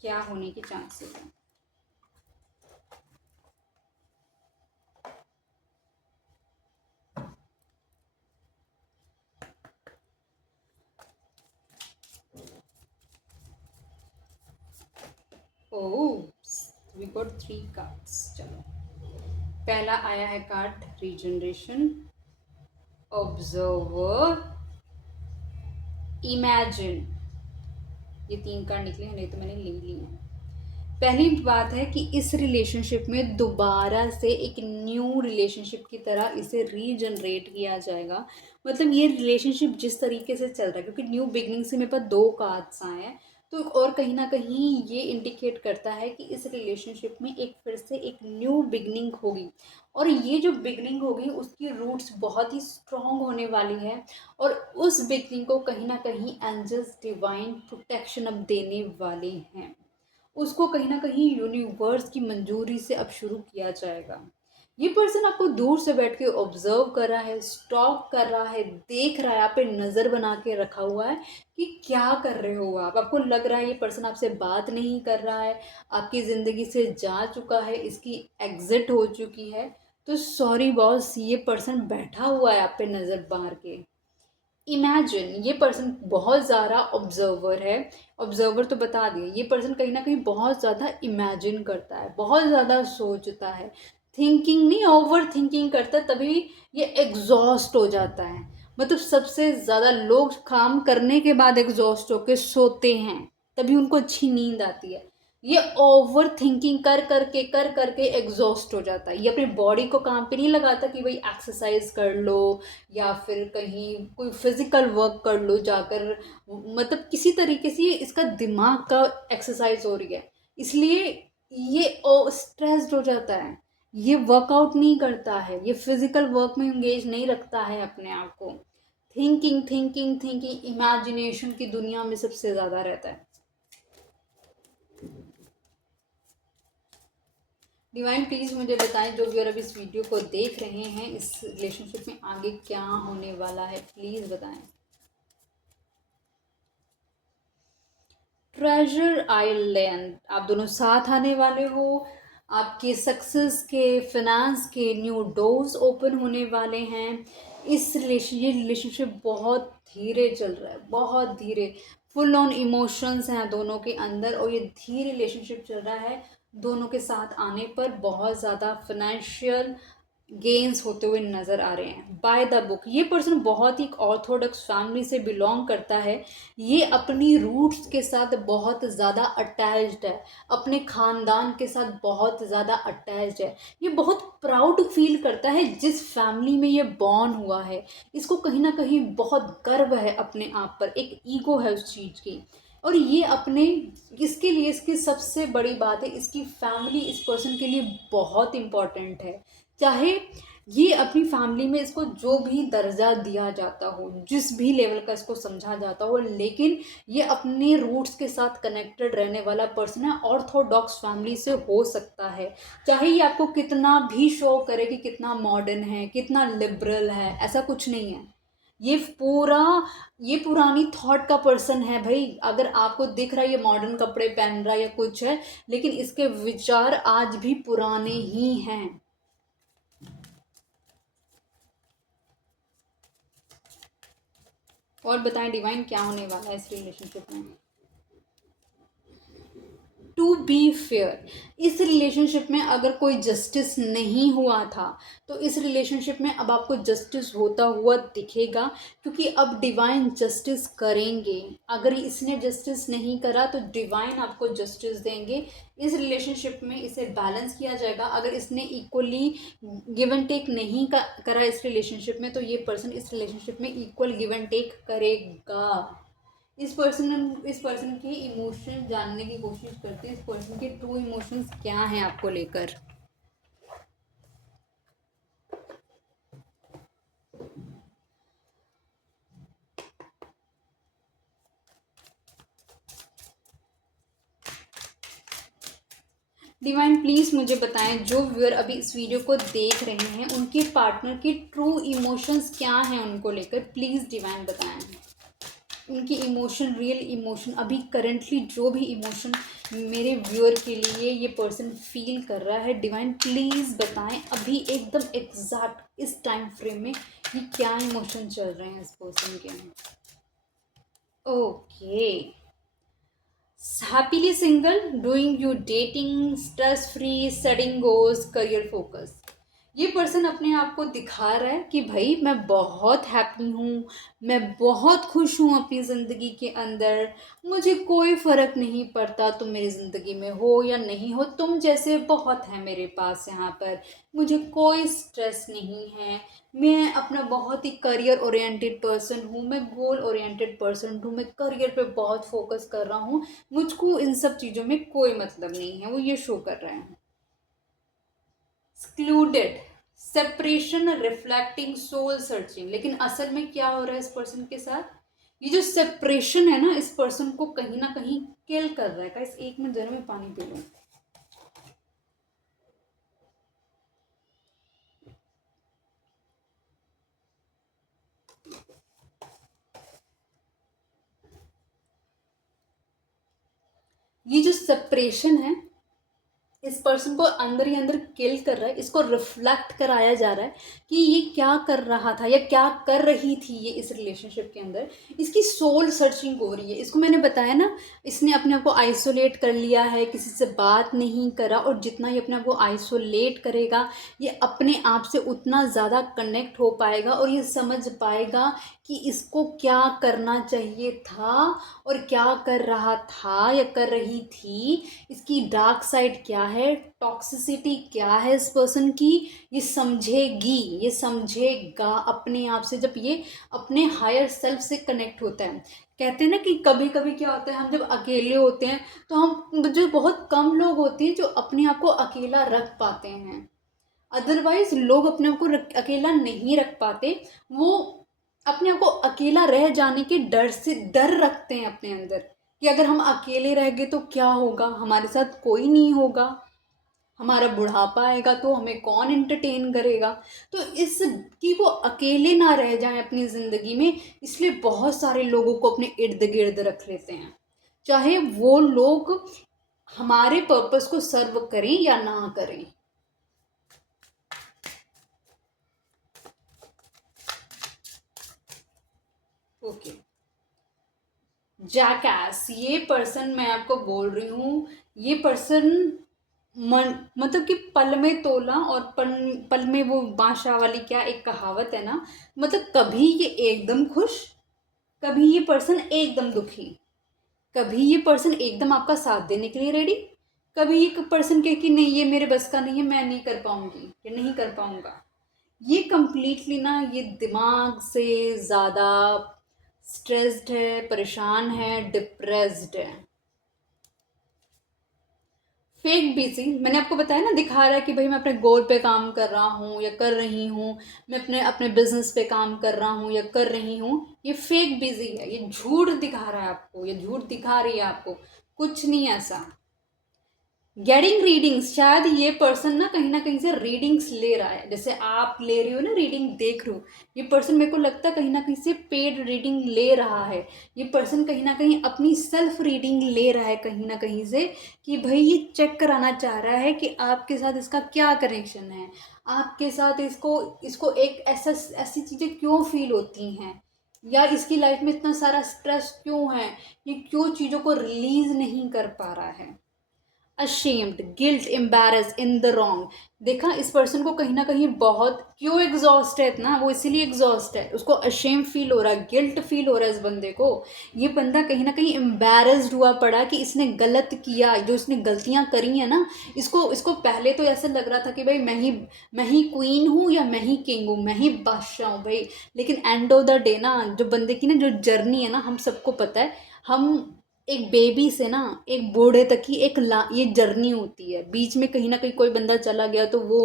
क्या होने के चांसेस हैं। ओह, वी गॉट 3 कार्ड्स। चलो, पहला आया है कार्ड रीजनरेशन, ऑब्जर्वर, इमेजिन। ये 3 कार्ड निकले हैं, नहीं तो मैंने ले लिए हैं। पहली बात है कि इस रिलेशनशिप में दोबारा से एक न्यू रिलेशनशिप की तरह इसे रीजनरेट किया जाएगा। मतलब ये रिलेशनशिप जिस तरीके से चल रहा है, क्योंकि न्यू बिगनिंग से मेरे पास 2 कार्ड्स आए हैं, तो और कहीं ना कहीं ये इंडिकेट करता है कि इस रिलेशनशिप में एक फिर से एक न्यू बिगनिंग होगी, और ये जो बिगनिंग होगी उसकी रूट्स बहुत ही स्ट्रॉन्ग होने वाली है, और उस बिगनिंग को कहीं ना कहीं एंजल्स डिवाइन प्रोटेक्शन अब देने वाले हैं। उसको कहीं ना कहीं यूनिवर्स की मंजूरी से अब शुरू किया जाएगा। ये पर्सन आपको दूर से बैठ के ऑब्जर्व कर रहा है, स्टॉक कर रहा है, देख रहा है, आप पे नज़र बना के रखा हुआ है कि क्या कर रहे हो आप। आपको लग रहा है ये पर्सन आपसे बात नहीं कर रहा है, आपकी ज़िंदगी से जा चुका है, इसकी एग्जिट हो चुकी है, तो सॉरी बॉस, ये पर्सन बैठा हुआ है आप पे नज़र मार के। इमेजिन, ये पर्सन बहुत ज़्यादा ऑब्जर्वर है। ऑब्जर्वर तो बता दिए, ये पर्सन कहीं ना कहीं बहुत ज़्यादा इमेजिन करता है, बहुत ज़्यादा सोचता है, थिंकिंग नहीं, ओवर थिंकिंग करता है, तभी ये एग्जॉस्ट हो जाता है। मतलब सबसे ज़्यादा लोग काम करने के बाद एग्जॉस्ट होके सोते हैं, तभी उनको अच्छी नींद आती है। ये ओवर थिंकिंग कर करके एग्जॉस्ट हो जाता है। ये अपनी बॉडी को काम पे नहीं लगाता कि भाई एक्सरसाइज कर लो या फिर कहीं कोई फिजिकल वर्क कर लो जाकर, मतलब किसी तरीके से इसका दिमाग का एक्सरसाइज हो रही है, इसलिए ये स्ट्रेस्ड हो जाता है। ये वर्कआउट नहीं करता है, ये फिजिकल वर्क में इंगेज नहीं रखता है अपने आप को। थिंकिंग थिंकिंग थिंकिंग, इमेजिनेशन की दुनिया में सबसे ज़्यादा रहता है। डिवाइन प्लीज़ मुझे बताएं, जो व्यूअर अभी इस वीडियो को देख रहे हैं, इस रिलेशनशिप में आगे क्या होने वाला है, प्लीज़ बताएं। ट्रेजर आइलैंड, आप दोनों साथ आने वाले हो, आपके सक्सेस के, फिनेंस के न्यू डोर्स ओपन होने वाले हैं। ये रिलेशनशिप बहुत धीरे चल रहा है, बहुत धीरे, फुल ऑन इमोशंस हैं दोनों के अंदर, और ये धीरे रिलेशनशिप चल रहा है। दोनों के साथ आने पर बहुत ज़्यादा फिनेंशियल गेन्स होते हुए नजर आ रहे हैं बाय द बुक। ये पर्सन बहुत ही ऑर्थोडॉक्स फैमिली से बिलोंग करता है। ये अपनी रूट्स के साथ बहुत ज़्यादा अटैच्ड है, अपने खानदान के साथ बहुत ज़्यादा अटैच्ड है। ये बहुत प्राउड फील करता है जिस फैमिली में ये बॉर्न हुआ है। इसको कहीं ना कहीं बहुत गर्व है अपने आप पर, एक ईगो है उस चीज़ की। और ये अपने, इसके लिए इसकी सबसे बड़ी बात है, इसकी फैमिली इस पर्सन के लिए बहुत इम्पॉर्टेंट है। चाहे ये अपनी फैमिली में इसको जो भी दर्जा दिया जाता हो, जिस भी लेवल का इसको समझा जाता हो, लेकिन ये अपने रूट्स के साथ कनेक्टेड रहने वाला पर्सन है। ऑर्थोडॉक्स फैमिली से हो सकता है, चाहे ये आपको कितना भी शो करे कि कितना मॉडर्न है, कितना लिबरल है, ऐसा कुछ नहीं है। ये पूरा, ये पुरानी थॉट का पर्सन है भाई। अगर आपको दिख रहा है ये मॉडर्न कपड़े पहन रहा है या कुछ है, लेकिन इसके विचार आज भी पुराने ही हैं। और बताएं डिवाइन क्या होने वाला है इस रिलेशनशिप में। टू बी फेयर, इस रिलेशनशिप में अगर कोई जस्टिस नहीं हुआ था तो इस रिलेशनशिप में अब आपको जस्टिस होता हुआ दिखेगा, क्योंकि अब डिवाइन जस्टिस करेंगे। अगर इसने जस्टिस नहीं करा तो डिवाइन आपको जस्टिस देंगे। इस रिलेशनशिप में इसे बैलेंस किया जाएगा। अगर इसने इक्वली गिव एंड टेक नहीं करा इस रिलेशनशिप में, तो ये पर्सन इस रिलेशनशिप में इक्वल गिव एंड टेक करेगा। इस पर्सन के इमोशन जानने की कोशिश करते हैं, इस पर्सन के ट्रू इमोशंस क्या हैं आपको लेकर। डिवाइन प्लीज़ मुझे बताएं, जो व्यूअर अभी इस वीडियो को देख रहे हैं उनके पार्टनर के ट्रू इमोशंस क्या हैं उनको लेकर, प्लीज़ डिवाइन बताएं। उनकी इमोशन, रियल इमोशन, अभी करंटली जो भी इमोशन मेरे व्यूअर के लिए ये पर्सन फील कर रहा है, डिवाइन प्लीज़ बताएं अभी एकदम एग्जैक्ट इस टाइम फ्रेम में ये क्या इमोशन चल रहे हैं इस पर्सन के। Okay, happily single, doing you dating, stress free, setting goals, career focus. ये पर्सन अपने आप को दिखा रहा है कि भाई मैं बहुत हैप्पी हूँ, मैं बहुत खुश हूँ अपनी ज़िंदगी के अंदर। मुझे कोई फ़र्क नहीं पड़ता तुम मेरी ज़िंदगी में हो या नहीं हो, तुम जैसे बहुत हैं मेरे पास यहाँ पर, मुझे कोई स्ट्रेस नहीं है। मैं अपना बहुत ही करियर ओरिएंटेड पर्सन हूँ, मैं गोल ओरिएंटेड पर्सन हूँ, मैं करियर पे बहुत फोकस कर रहा हूँ, मुझको इन सब चीज़ों में कोई मतलब नहीं है, वो ये शो कर रहे हैं। Excluded, separation, reflecting, soul searching. लेकिन असल में क्या हो रहा है इस पर्सन के साथ, ये जो सेपरेशन है ना, इस पर्सन को कहीं ना कहीं किल कर रहा है। गाइस एक मिनट जरा मैं पानी पी लूं। ये जो सेपरेशन है इस पर्सन को अंदर ही अंदर किल कर रहा है। इसको रिफ्लेक्ट कराया जा रहा है कि ये क्या कर रहा था या क्या कर रही थी ये इस रिलेशनशिप के अंदर। इसकी सोल सर्चिंग हो रही है। इसको मैंने बताया ना, इसने अपने आप को आइसोलेट कर लिया है, किसी से बात नहीं करा, और जितना ये अपने आप को आइसोलेट करेगा ये अपने आप से उतना ज़्यादा कनेक्ट हो पाएगा और ये समझ पाएगा कि इसको क्या करना चाहिए था और क्या कर रहा था या कर रही थी। इसकी डार्क साइड क्या है, टॉक्सिसिटी क्या है इस पर्सन की, ये समझेगी, ये समझेगा अपने आप से। जब ये अपने हायर सेल्फ से कनेक्ट होता है, कहते हैं ना कि कभी कभी क्या होता है, हम जब अकेले होते हैं तो हम, जो बहुत कम लोग होते हैं जो अपने आप को अकेला रख पाते हैं, अदरवाइज लोग अपने आप को अकेला नहीं रख पाते। वो अपने आप को अकेला रह जाने के डर से, डर रखते हैं अपने अंदर कि अगर हम अकेले रह गए तो क्या होगा, हमारे साथ कोई नहीं होगा, हमारा बुढ़ापा आएगा तो हमें कौन एंटरटेन करेगा। तो इस कि वो अकेले ना रह जाएं अपनी ज़िंदगी में, इसलिए बहुत सारे लोगों को अपने इर्द गिर्द रख लेते हैं, चाहे वो लोग हमारे पर्पस को सर्व करें या ना करें। ओके, जैकैस, ये पर्सन मैं आपको बोल रही हूँ, ये पर्सन मतलब कि पल में तोला और पल पल में वो बादशाह वाली क्या एक कहावत है ना। मतलब कभी ये एकदम खुश, कभी ये पर्सन एकदम दुखी, कभी ये पर्सन एकदम आपका साथ देने के लिए रेडी, कभी ये पर्सन कहे कि नहीं ये मेरे बस का नहीं है, मैं नहीं कर पाऊंगी या नहीं कर पाऊंगा। ये कंप्लीटली ना ये दिमाग से ज़्यादा स्ट्रेस्ड है, परेशान है, डिप्रेस्ड है। फेक बिजी, मैंने आपको बताया ना, दिखा रहा है कि भाई मैं अपने गोल पे काम कर रहा हूँ या कर रही हूँ, मैं अपने अपने बिजनेस पे काम कर रहा हूँ या कर रही हूँ। ये फेक बिजी है, ये झूठ दिखा रहा है आपको, ये झूठ दिखा रही है आपको, कुछ नहीं ऐसा। गेटिंग रीडिंग्स, शायद ये पर्सन ना कहीं से रीडिंग्स ले रहा है, जैसे आप ले रही हो ना रीडिंग, देख रहे हो। ये पर्सन मेरे को लगता है कहीं ना कहीं से पेड रीडिंग ले रहा है। ये पर्सन कहीं ना कहीं अपनी सेल्फ रीडिंग ले रहा है कहीं ना कहीं से, कि भाई ये चेक कराना चाह रहा है कि आपके साथ इसका क्या कनेक्शन है, आपके साथ इसको इसको एक ऐसा ऐसी चीज़ें क्यों फील होती हैं, या इसकी लाइफ में इतना सारा स्ट्रेस क्यों है, ये क्यों चीज़ों को रिलीज नहीं कर पा रहा है। Ashamed, guilt, embarrass, in the wrong. देखा, इस पर्सन को कहीं ना कहीं बहुत क्यों एग्जॉस्ट है इतना, वो इसीलिए एग्जॉस्ट है, उसको अशेम फील हो रहा है, गिल्ट फील हो रहा है इस बंदे को। ये बंदा कहीं ना कहीं एम्बेरस्ड हुआ पड़ा कि इसने गलत किया, जो इसने गलतियां करी है ना। इसको इसको पहले तो ऐसा लग रहा था कि भाई मैं ही क्वीन हूँ या मैं ही किंग हूँ, मैं ही बादशाह हूँ भाई। लेकिन एंड ऑफ द डे ना, जो बंदे की ना जो जर्नी है ना, हम सबको पता है। हम एक बेबी से ना एक बूढ़े तक की एक ये जर्नी होती है, बीच में कहीं ना कहीं कोई बंदा चला गया तो वो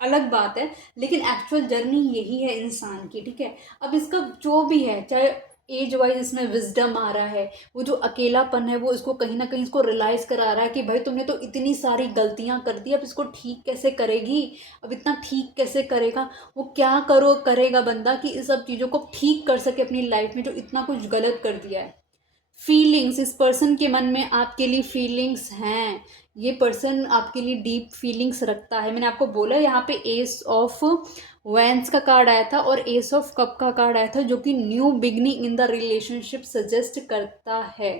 अलग बात है, लेकिन एक्चुअल जर्नी यही है इंसान की, ठीक है। अब इसका जो भी है, चाहे एज वाइज इसमें विजडम आ रहा है, वो जो अकेलापन है वो इसको कहीं ना कहीं इसको रियलाइज करा रहा है कि भाई तुमने तो इतनी सारी गलतियां कर दी, अब इसको ठीक कैसे करेगी, अब इतना ठीक कैसे करेगा। वो क्या करेगा बंदा कि इस सब चीज़ों को ठीक कर सके अपनी लाइफ में, जो इतना कुछ गलत कर दिया है। फीलिंग्स, इस पर्सन के मन में आपके लिए फीलिंग्स हैं, ये पर्सन आपके लिए डीप फीलिंग्स रखता है। मैंने आपको बोला यहाँ पे एस ऑफ वैंस का कार्ड आया था और एस ऑफ कप का कार्ड आया था, जो कि new beginning in the relationship suggest करता है।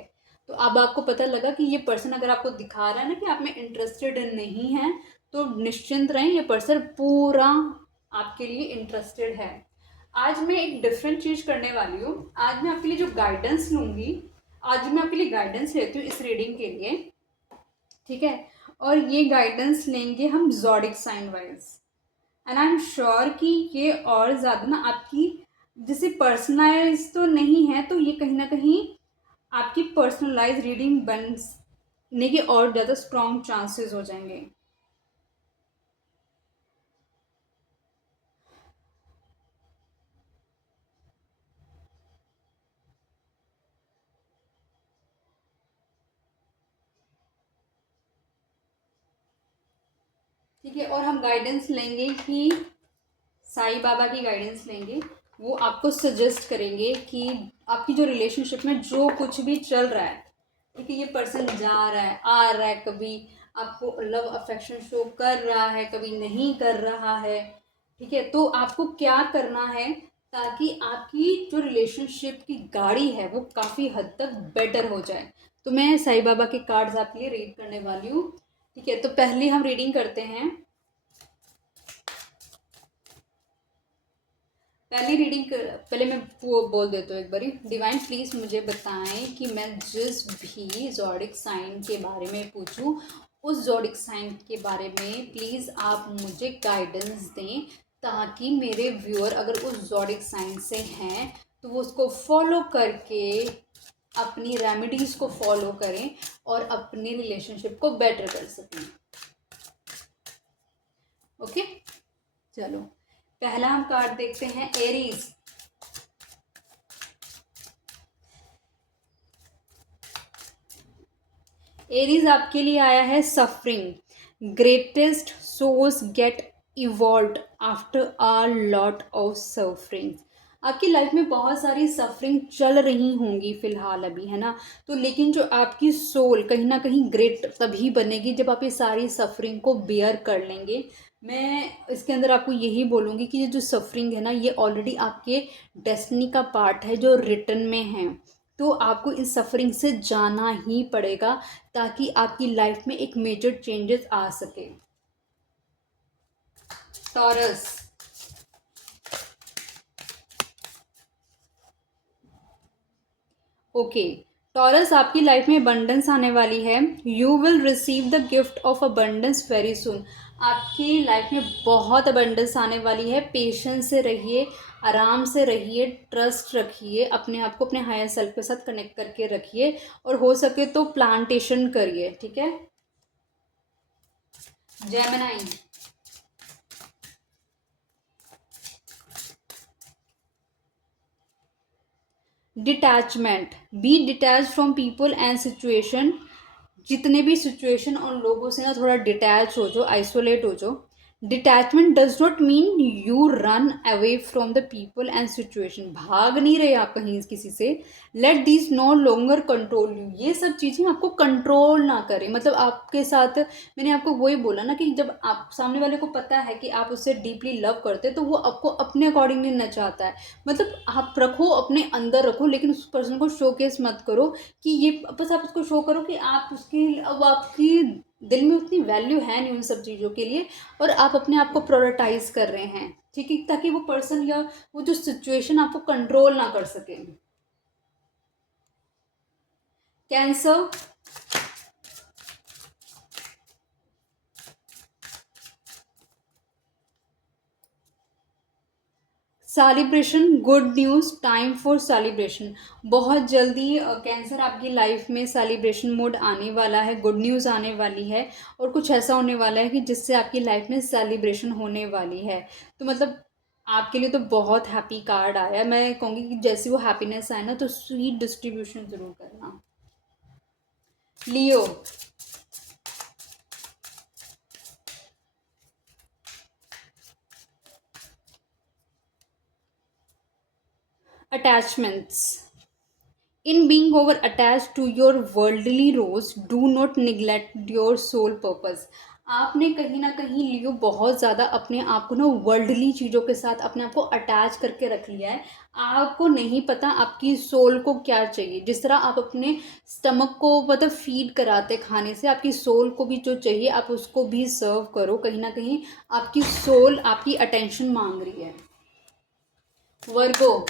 तो अब आपको पता लगा कि ये पर्सन अगर आपको दिखा रहा है ना कि आप में इंटरेस्टेड नहीं है, तो निश्चिंत रहें, ये पर्सन पूरा आपके लिए इंटरेस्टेड है। आज मैं एक डिफरेंट चीज़ करने वाली हूँ। आज मैं आपके लिए जो गाइडेंस लूँगी, आज मैं आपके लिए गाइडेंस लेती हूँ इस रीडिंग के लिए, ठीक है। और ये गाइडेंस लेंगे हम zodiac sign wise, and I am sure कि ये और ज़्यादा ना आपकी जैसे पर्सनलाइज तो नहीं है, तो ये कहीं ना कहीं आपकी पर्सनलाइज रीडिंग बनने के और ज़्यादा स्ट्रॉन्ग चांसेस हो जाएंगे। ठीक है, और हम गाइडेंस लेंगे कि साईं बाबा की गाइडेंस लेंगे। वो आपको सजेस्ट करेंगे कि आपकी जो रिलेशनशिप में जो कुछ भी चल रहा है, ठीक है, ये पर्सन जा रहा है आ रहा है, कभी आपको लव अफेक्शन शो कर रहा है, कभी नहीं कर रहा है, ठीक है, तो आपको क्या करना है ताकि आपकी जो रिलेशनशिप की गाड़ी है वो काफ़ी हद तक बेटर हो जाए। तो मैं साईं बाबा के कार्ड्स आपके लिए रीड करने वाली हूँ, ठीक है। तो पहले हम रीडिंग करते हैं। पहली रीडिंग पहले मैं वो बोल देता हूँ एक बारी, डिवाइन प्लीज़ मुझे बताएं कि मैं जिस भी ज़ोडिक साइन के बारे में पूछूं, उस ज़ोडिक साइन के बारे में प्लीज़ आप मुझे गाइडेंस दें, ताकि मेरे व्यूअर अगर उस ज़ोडिक साइन से हैं तो वो उसको फॉलो करके अपनी रेमेडीज़ को फॉलो करें और अपनी रिलेशनशिप को बेटर कर सकें। ओके, चलो पहला हम कार्ड देखते हैं, एरीज। एरीज आपके लिए आया है suffering, greatest souls get evolve after a lot of suffering. आपकी लाइफ में बहुत सारी सफरिंग चल रही होंगी फिलहाल अभी, है ना। तो लेकिन जो आपकी सोल कहीं ना कहीं ग्रेट तभी बनेगी जब आप ये सारी सफरिंग को बेयर कर लेंगे। मैं इसके अंदर आपको यही बोलूँगी कि ये जो सफरिंग है ना, ये ऑलरेडी आपके डेस्टिनी का पार्ट है जो रिटर्न में है। तो आपको इस सफरिंग से जाना ही पड़ेगा ताकि आपकी लाइफ में एक मेजर चेंजेस आ सके। टॉरस, ओके, टॉरस आपकी लाइफ में अबंडेंस आने वाली है। You will receive the gift of abundance very soon. आपकी लाइफ में बहुत अबंडेंस आने वाली है। पेशेंस से रहिए, आराम से रहिए, ट्रस्ट रखिए, अपने आप को अपने हायर सेल्फ के साथ कनेक्ट करके रखिए और हो सके तो प्लांटेशन करिए, ठीक है। Gemini, detachment, be detach from people and situation. जितने भी सिचुएशन और लोगों से ना थोड़ा डिटैच हो जाओ, आइसोलेट हो जाओ। Detachment does not mean you run away from the people and situation. भाग नहीं रहे आप कहीं किसी से। Let these no longer control you. ये सब चीज़ें आपको कंट्रोल ना करें। मतलब आपके साथ, मैंने आपको वही बोला ना कि जब आप सामने वाले को पता है कि आप उससे डीपली लव करते हैं तो वो आपको अपने अकॉर्डिंग नहीं नचाता है। मतलब आप रखो, अपने अंदर रखो, लेकिन उस पर्सन को शोकेस मत करो कि ये, बस आप उसको शो करो कि आप उसकी, अब आपकी दिल में उतनी वैल्यू है नहीं उन सब चीज़ों के लिए और आप अपने आप को प्रायोरिटाइज कर रहे हैं, ठीक है, ताकि वो पर्सन या वो जो सिचुएशन आपको कंट्रोल ना कर सके। Cancer, celebration, good news, time for celebration. बहुत जल्दी कैंसर आपकी लाइफ में सेलिब्रेशन मोड आने वाला है, गुड न्यूज़ आने वाली है और कुछ ऐसा होने वाला है कि जिससे आपकी लाइफ में सेलिब्रेशन होने वाली है। तो मतलब आपके लिए तो बहुत हैप्पी कार्ड आया। मैं कहूँगी कि जैसे वो हैप्पीनेस आए ना तो स्वीट डिस्ट्रीब्यूशन ज़रूर करना। लियो, attachments, in being over attached to your worldly roles, do not neglect your soul purpose। आपने कहीं ना कहीं लियो बहुत ज़्यादा अपने आप को ना वर्ल्डली चीज़ों के साथ अपने आप को अटैच करके रख लिया है। आपको नहीं पता आपकी सोल को क्या चाहिए। जिस तरह आप अपने स्टमक को मतलब फीड कराते खाने से, आपकी सोल को भी जो चाहिए आप उसको भी सर्व करो। कहीं ना कहीं आपकी सोल आपकी अटेंशन मांग रही है। वर्गो,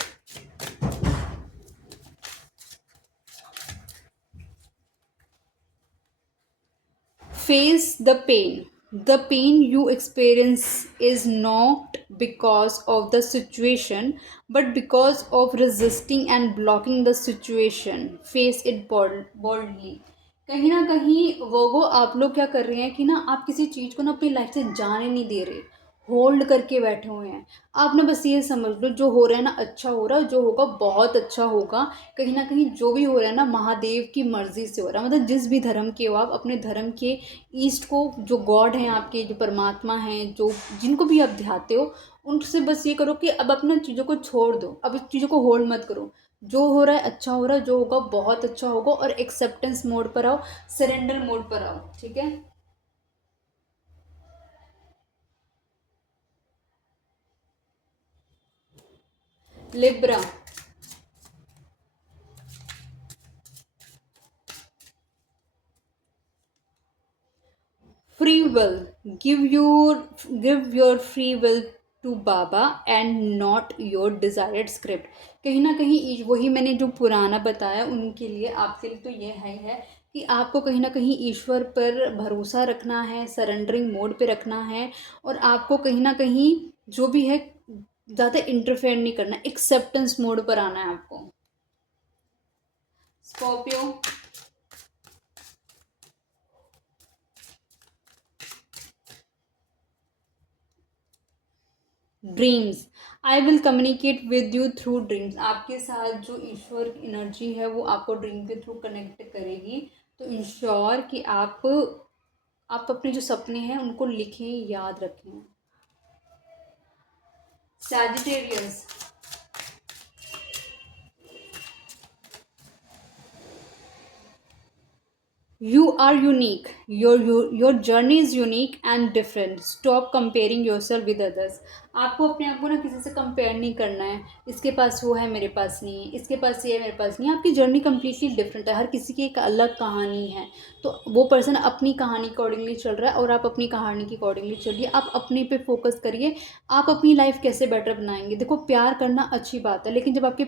face the pain. The pain you experience is not because of the situation, but because of resisting and blocking the situation. Face it boldly. कहीं ना कहीं वो आप लोग क्या कर रहे हैं कि ना आप किसी चीज़ को ना अपनी लाइफ से जाने नहीं दे रहे, होल्ड करके बैठे हुए हैं। आप ना बस ये समझ लो जो हो रहा है ना अच्छा हो रहा है, जो होगा बहुत अच्छा होगा। कहीं ना कहीं जो भी हो रहा है ना महादेव की मर्जी से हो रहा है। मतलब जिस भी धर्म के हो आप, अपने धर्म के ईस्ट को, जो गॉड हैं आपके, जो परमात्मा हैं, जो जिनको भी आप ध्याते हो, उनसे बस ये करो कि अब अपना चीज़ों को छोड़ दो, अब इस चीज़ों को होल्ड मत करो। जो हो रहा है अच्छा हो रहा है, जो होगा बहुत अच्छा होगा और एक्सेप्टेंस मोड पर आओ, सरेंडर मोड पर आओ, ठीक है। Libra, free will, give your free will to Baba and not your desired script. कहीं ना कहीं वही मैंने जो पुराना बताया उनके लिए, आपके लिए तो ये है कि आपको कहीं ना कहीं ईश्वर पर भरोसा रखना है, सरेंडरिंग मोड पे रखना है और आपको कहीं ना कहीं जो भी है ज़्यादा इंटरफेयर नहीं करना, एक्सेप्टेंस मोड पर आना है आपको। Scorpio, dreams, I will communicate with you through dreams. आपके साथ जो ईश्वर एनर्जी है वो आपको ड्रीम के थ्रू कनेक्ट करेगी। तो इंश्योर कि आप अपने जो सपने हैं उनको लिखें, याद रखें। Sagittarius, you are unique, your journey is unique and different, stop comparing your self with others. आपको अपने आप को ना किसी से कंपेयर नहीं करना है, इसके पास वो है मेरे पास नहीं है, इसके पास ये है मेरे पास नहीं है। आपकी जर्नी कम्प्लीटली डिफरेंट है, हर किसी की एक अलग कहानी है। तो वो पर्सन अपनी कहानी के अकॉर्डिंगली चल रहा है और आप अपनी कहानी के अकॉर्डिंगली चलिए। आप अपने पे फोकस करिए, आप अपनी लाइफ कैसे बेटर बनाएंगे। देखो, प्यार करना अच्छी बात है, लेकिन जब आपके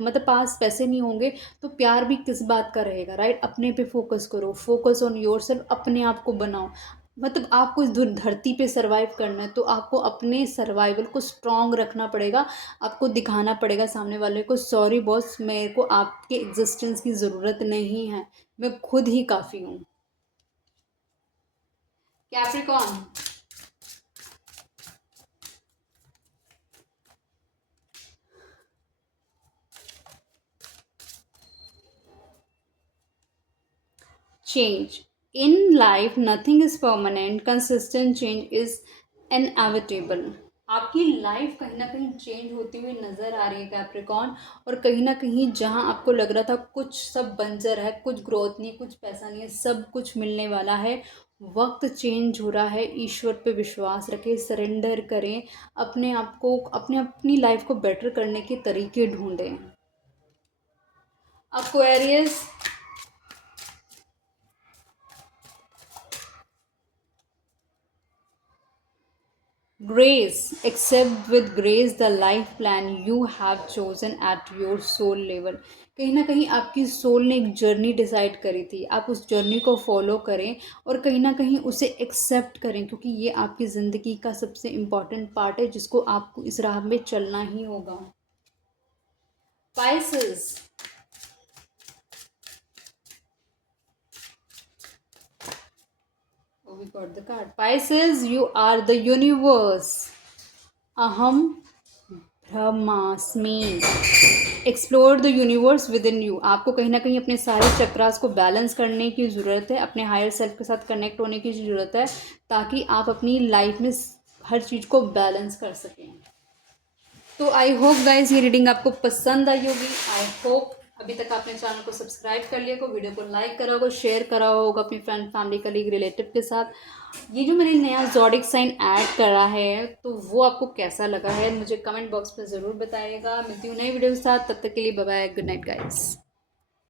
मतलब पास पैसे नहीं होंगे तो प्यार भी किस बात का रहेगा, राइट। अपने पे फोकस करो, फोकस ऑन योर सेल्फ, अपने आप को बनाओ। मतलब आपको इस धरती पे सरवाइव करना है तो आपको अपने सर्वाइवल को स्ट्रांग रखना पड़ेगा। आपको दिखाना पड़ेगा सामने वाले को, सॉरी बॉस, मेरे को आपके एग्जिस्टेंस की ज़रूरत नहीं है, मैं खुद ही काफ़ी हूँ। Capricorn, change. In life, nothing is permanent. Consistent change is inevitable. आपकी लाइफ कहीं ना कहीं चेंज होती हुई नज़र आ रही है कैप्रिकॉर्न। और कहीं ना कहीं जहां आपको लग रहा था कुछ सब बंजर है, कुछ ग्रोथ नहीं, कुछ पैसा नहीं है, सब कुछ मिलने वाला है, वक्त चेंज हो रहा है। ईश्वर पे विश्वास रखें, सरेंडर करें, अपने आप को, अपनी लाइफ को बेटर करने के तरीके ढूंढें। Aquarius, grace, accept with grace the life plan you have chosen at your soul level। कहीं ना कहीं आपकी सोल ने एक जर्नी डिसाइड करी थी, आप उस जर्नी को फॉलो करें और कहीं ना कहीं उसे एक्सेप्ट करें, क्योंकि ये आपकी ज़िंदगी का सबसे इम्पॉर्टेंट पार्ट है जिसको आपको इस राह में चलना ही होगा। Pisces, we got the card. Pisces, you are the universe. Aham ब्रह्मास्मि। Explore the universe with in you. आपको कहीं ना कहीं अपने सारे चक्रास को बैलेंस करने की ज़रूरत है, अपने हायर सेल्फ के साथ कनेक्ट होने की ज़रूरत है, ताकि आप अपनी लाइफ में हर चीज़ को बैलेंस कर सकें। तो आई होप गाइज ये रीडिंग आपको पसंद आई होगी। आई होप अभी तक आपने चैनल को सब्सक्राइब कर लिया होगा, वीडियो को लाइक करा होगा, शेयर करा होगा अपनी फ्रेंड, फैमिली, कलीग, रिलेटिव के साथ। ये जो मैंने नया ज़ोडिक साइन ऐड करा है तो वो आपको कैसा लगा है मुझे कमेंट बॉक्स में ज़रूर बताइएगा। मिलती हूँ नई वीडियो के साथ, तब तक के लिए bye bye, good night guys.